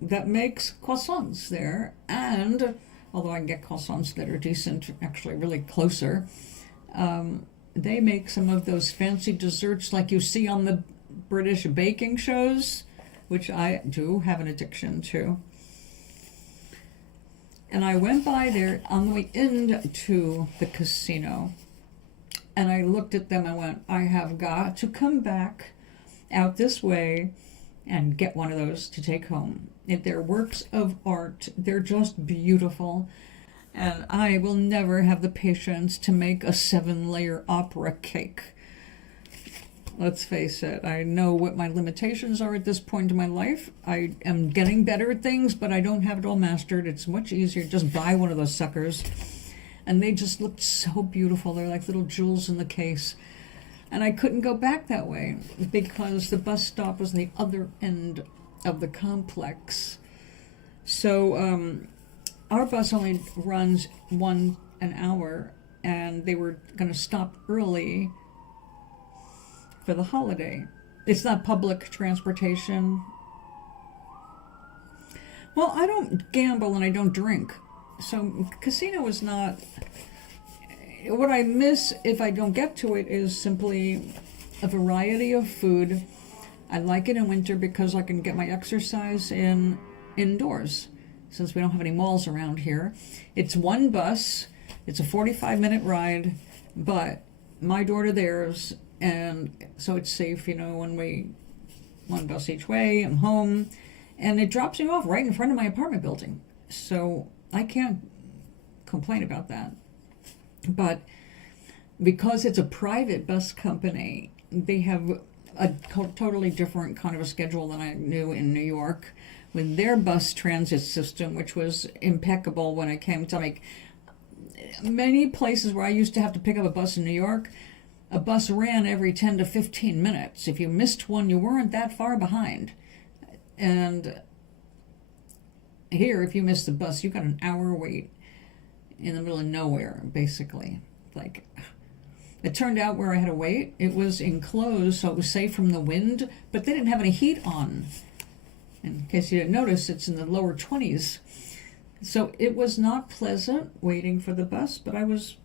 that makes croissants there. And although I can get croissants that are decent, actually really closer, they make some of those fancy desserts like you see on the British baking shows, which I do have an addiction to. And I went by there on the way into the casino, and I looked at them and went, I have got to come back out this way and get one of those to take home. They're works of art. They're just beautiful. And I will never have the patience to make a 7-layer opera cake. Let's face it, I know what my limitations are at this point in my life. I am getting better at things, but I don't have it all mastered. It's much easier to just buy one of those suckers. And they just looked so beautiful. They're like little jewels in the case. And I couldn't go back that way because the bus stop was the other end of the complex. So our bus only runs an hour, and they were going to stop early for the holiday. It's not public transportation. Well, I don't gamble and I don't drink. So casino is not... What I miss if I don't get to it is simply a variety of food. I like it in winter because I can get my exercise indoors, since we don't have any malls around here. It's one bus. It's a 45-minute ride, but my door to theirs, and so it's safe, one bus each way. I'm home, and it drops me off right in front of my apartment building. So I can't complain about that. But because it's a private bus company, they have a totally different kind of a schedule than I knew in New York with their bus transit system, which was impeccable when it came to many places where I used to have to pick up a bus in New York. A bus ran every 10 to 15 minutes. If you missed one, you weren't that far behind. And here, if you missed the bus, you got an hour wait in the middle of nowhere, basically. It turned out where I had to wait, it was enclosed, so it was safe from the wind, but they didn't have any heat on. In case you didn't notice, it's in the lower 20s. So it was not pleasant waiting for the bus, but I was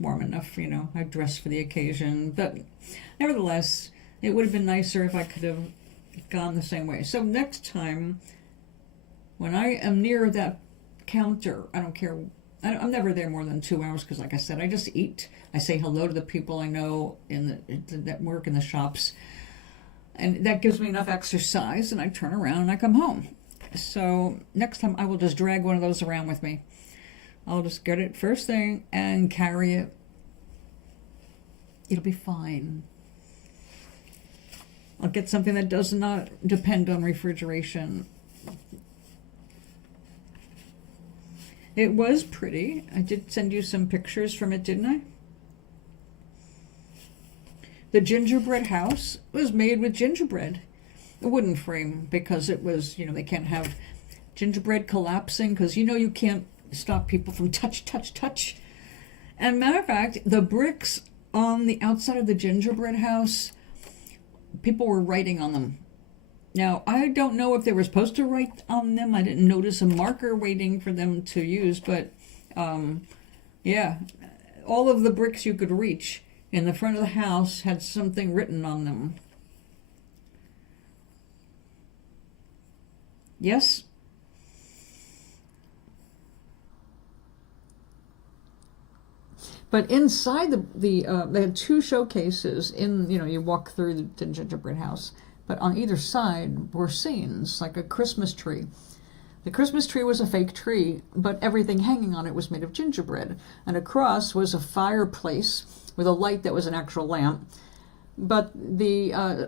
warm enough, I dressed for the occasion. But nevertheless, it would have been nicer if I could have gone the same way. So next time, when I am near that counter, I don't care. I'm never there more than 2 hours because, like I said, I just eat. I say hello to the people I know that work in the shops, and that gives me enough exercise, and I turn around and I come home. So next time I will just drag one of those around with me. I'll just get it first thing and carry it. It'll be fine. I'll get something that does not depend on refrigeration. It was pretty. I did send you some pictures from it, didn't I? The gingerbread house was made with gingerbread. A wooden frame, because it was, they can't have gingerbread collapsing, because you can't stop people from touch. And matter of fact, the bricks on the outside of the gingerbread house, people were writing on them. Now, I don't know if they were supposed to write on them. I didn't notice a marker waiting for them to use, but yeah, all of the bricks you could reach in the front of the house had something written on them. Yes? But inside they had two showcases you walk through the gingerbread house. but on either side were scenes, like a Christmas tree. The Christmas tree was a fake tree, but everything hanging on it was made of gingerbread. And across was a fireplace with a light that was an actual lamp. But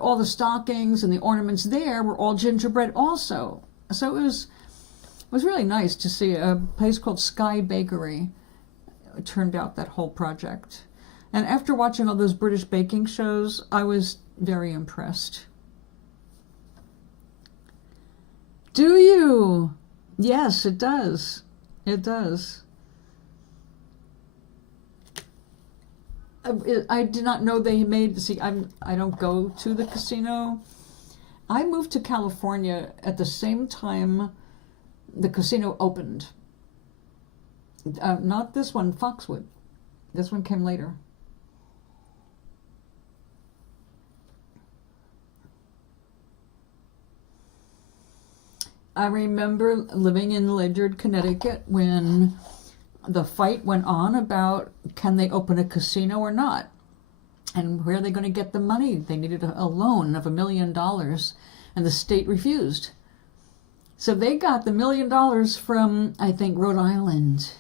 all the stockings and the ornaments there were all gingerbread also. So it was really nice to see a place called Sky Bakery turned out that whole project. And after watching all those British baking shows, I was very impressed. Do you? Yes, it does. It does. I did not know they made, see, I don't go to the casino. I moved to California at the same time the casino opened. Not this one, Foxwood. This one came later. I remember living in Ledyard, Connecticut when the fight went on about can they open a casino or not, and where are they going to get the money. They needed a loan of $1 million, and the state refused. So they got the $1 million from, I think, Rhode Island,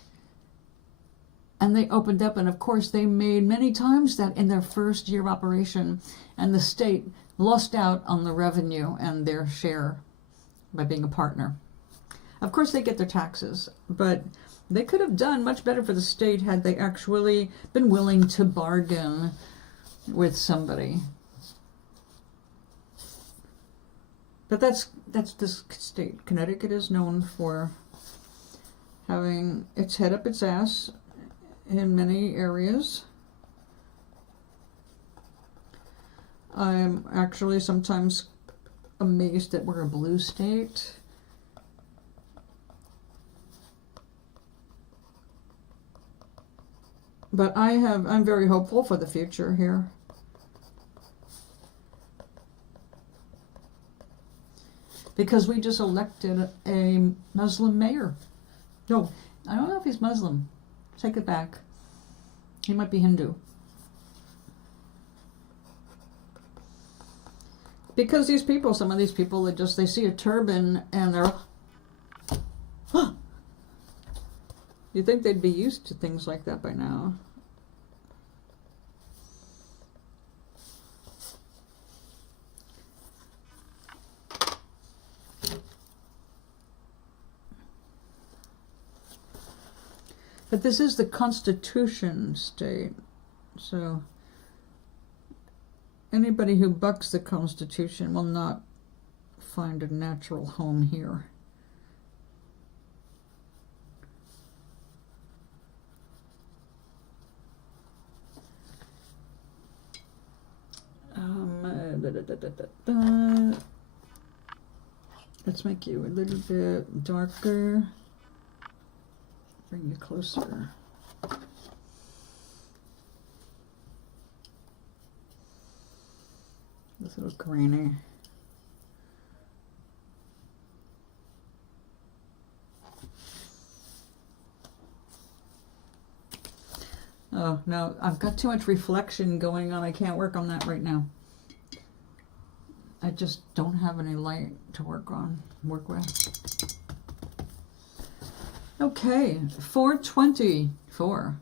and they opened up, and of course they made many times that in their first year of operation, and the state lost out on the revenue and their share by being a partner. Of course they get their taxes, but they could have done much better for the state had they actually been willing to bargain with somebody. But that's this state. Connecticut is known for having its head up its ass in many areas. I'm actually sometimes amazed that we're a blue state. But I'm very hopeful for the future here. Because we just elected a Muslim mayor. No, I don't know if he's Muslim. Take it back. He might be Hindu. Because these people, some of these people, they see a turban and they're, huh! You'd think they'd be used to things like that by now. But this is the Constitution state, so anybody who bucks the Constitution will not find a natural home here. Let's make you a little bit darker. Bring you closer. This little grainy. Oh, no, I've got too much reflection going on. I can't work on that right now. I just don't have any light to work with. Okay, 424.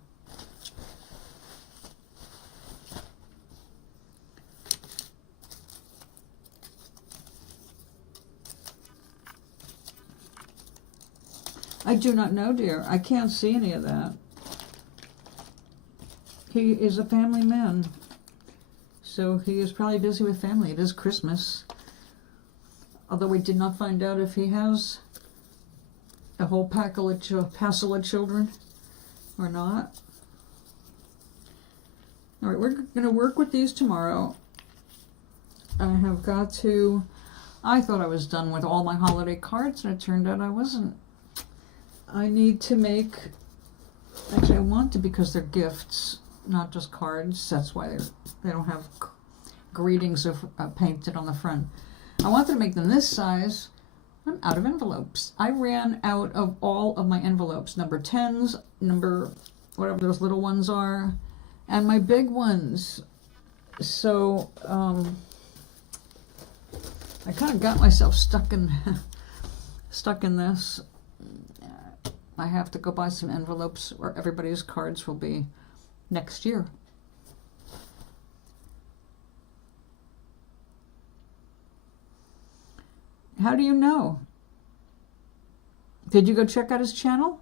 I do not know, dear. I can't see any of that. He is a family man, so he is probably busy with family. It is Christmas. Although we did not find out if he has a whole passel of children or not. All right, we're going to work with these tomorrow. I have got to, I thought I was done with all my holiday cards, and it turned out I wasn't. I need to make, actually I want to, because they're gifts, not just cards. That's why they don't have greetings painted on the front. I wanted to make them this size. I'm out of envelopes. I ran out of all of my envelopes. Number 10s, number whatever those little ones are, and my big ones. So I kind of got myself stuck in this. I have to go buy some envelopes, or everybody's cards will be next year. How do you know? Did you go check out his channel?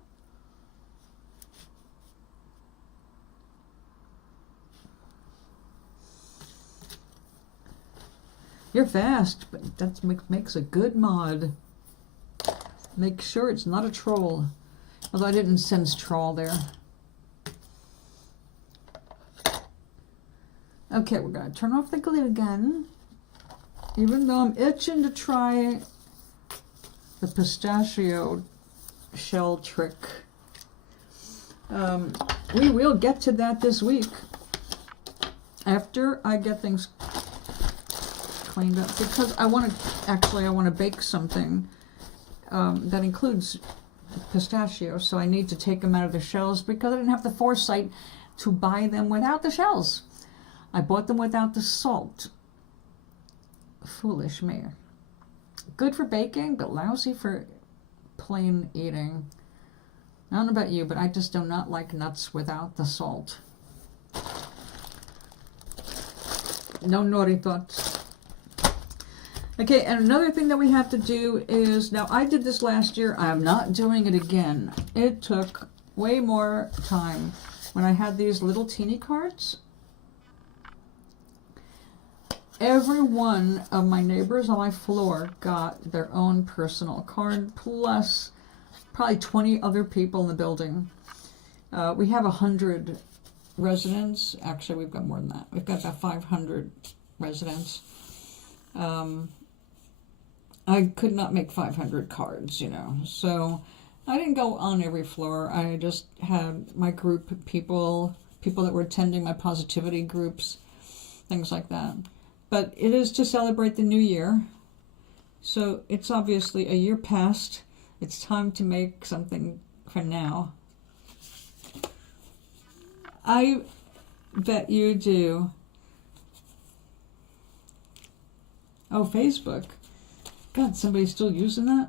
You're fast, but that makes a good mod. Make sure it's not a troll. Although I didn't sense troll there. Okay, we're going to turn off the glue again. Even though I'm itching to try the pistachio shell trick. We will get to that this week. After I get things cleaned up. Because I want to bake something that includes pistachio. So I need to take them out of the shells because I didn't have the foresight to buy them without the shells. I bought them without the salt. Foolish me. Good for baking, but lousy for plain eating. I don't know about you, but I just do not like nuts without the salt. No naughty thoughts. Okay, and another thing that we have to do is, now I did this last year, I'm not doing it again. It took way more time. When I had these little teeny cards, every one of my neighbors on my floor got their own personal card, plus probably 20 other people in the building. We have 100 residents. Actually, we've got more than that. We've got about 500 residents. I could not make 500 cards, you know. So I didn't go on every floor. I just had my group of people that were attending my positivity groups, things like that. But it is to celebrate the new year. So it's obviously a year past. It's time to make something for now. I bet you do. Oh, Facebook. God, somebody's still using that?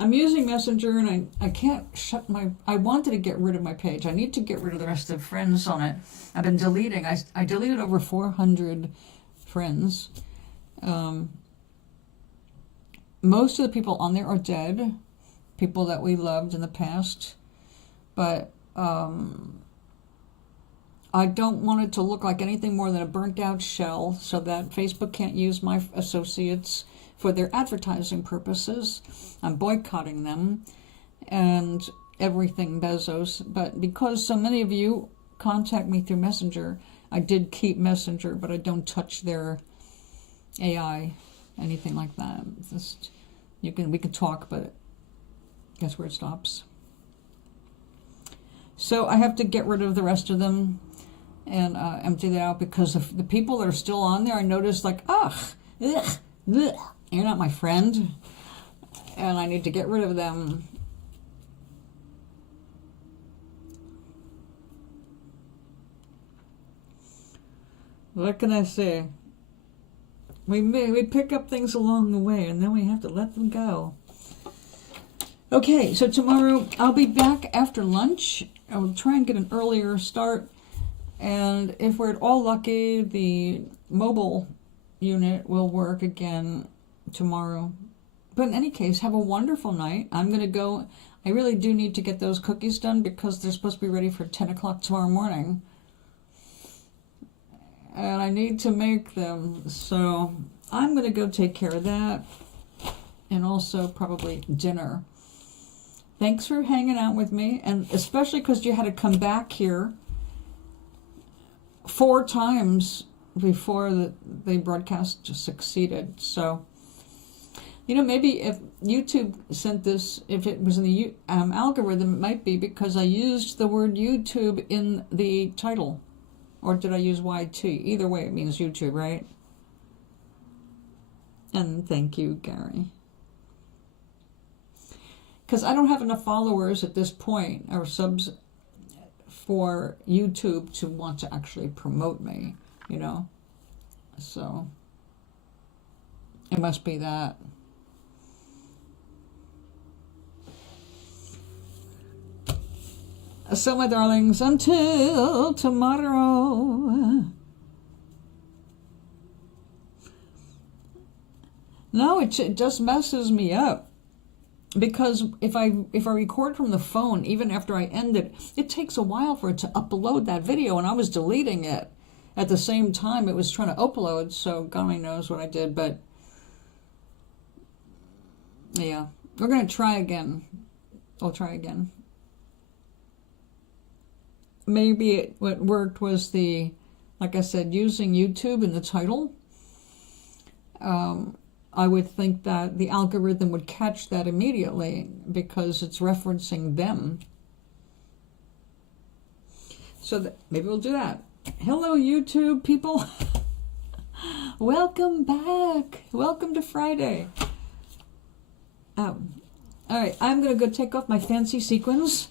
I'm using Messenger and I can't shut my... I wanted to get rid of my page. I need to get rid of the rest of the friends on it. I've been deleting. I deleted over 400 friends. Most of the people on there are dead. People that we loved in the past. But I don't want it to look like anything more than a burnt out shell so that Facebook can't use my associates for their advertising purposes. I'm boycotting them and everything Bezos. But because so many of you contact me through Messenger, I did keep Messenger, but I don't touch their AI, anything like that. Just we can talk, but that's where it stops. So I have to get rid of the rest of them and empty that out because of the people that are still on there. I noticed like, ugh, you're not my friend, and I need to get rid of them. What can I say? We pick up things along the way, and then we have to let them go. Okay, so tomorrow I'll be back after lunch. I will try and get an earlier start, and if we're at all lucky, the mobile unit will work again tomorrow. But in any case, have a wonderful night. I'm going to go. I really do need to get those cookies done because they're supposed to be ready for 10 o'clock tomorrow morning. And I need to make them. So I'm going to go take care of that. And also probably dinner. Thanks for hanging out with me. And especially because you had to come back here 4 times before the broadcast succeeded. So, you know, maybe if YouTube sent this, if it was in the algorithm, it might be because I used the word YouTube in the title. Or did I use YT? Either way, it means YouTube, right? And thank you, Gary. Because I don't have enough followers at this point, or subs, for YouTube to want to actually promote me, you know? So, It must be that. So, my darlings, until tomorrow. No, it just messes me up. Because if I record from the phone, even after I end it, it takes a while for it to upload that video, and I was deleting it at the same time it was trying to upload, so God only knows what I did, but yeah, we're going to try again. I'll try again. Maybe what worked was like I said, using YouTube in the title. I would think that the algorithm would catch that immediately because it's referencing them. So maybe we'll do that. Hello, YouTube people. Welcome back. Welcome to Friday. All right, I'm going to go take off my fancy sequins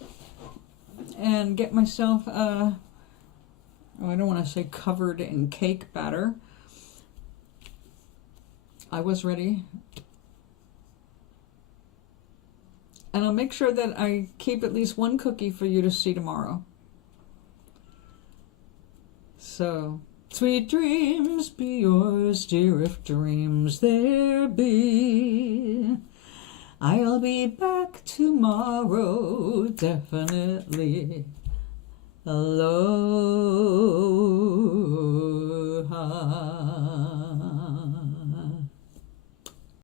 and get myself, I don't want to say covered in cake batter. I was ready. And I'll make sure that I keep at least one cookie for you to see tomorrow. So, sweet dreams be yours, dear, if dreams there be. I'll be back tomorrow, definitely alone.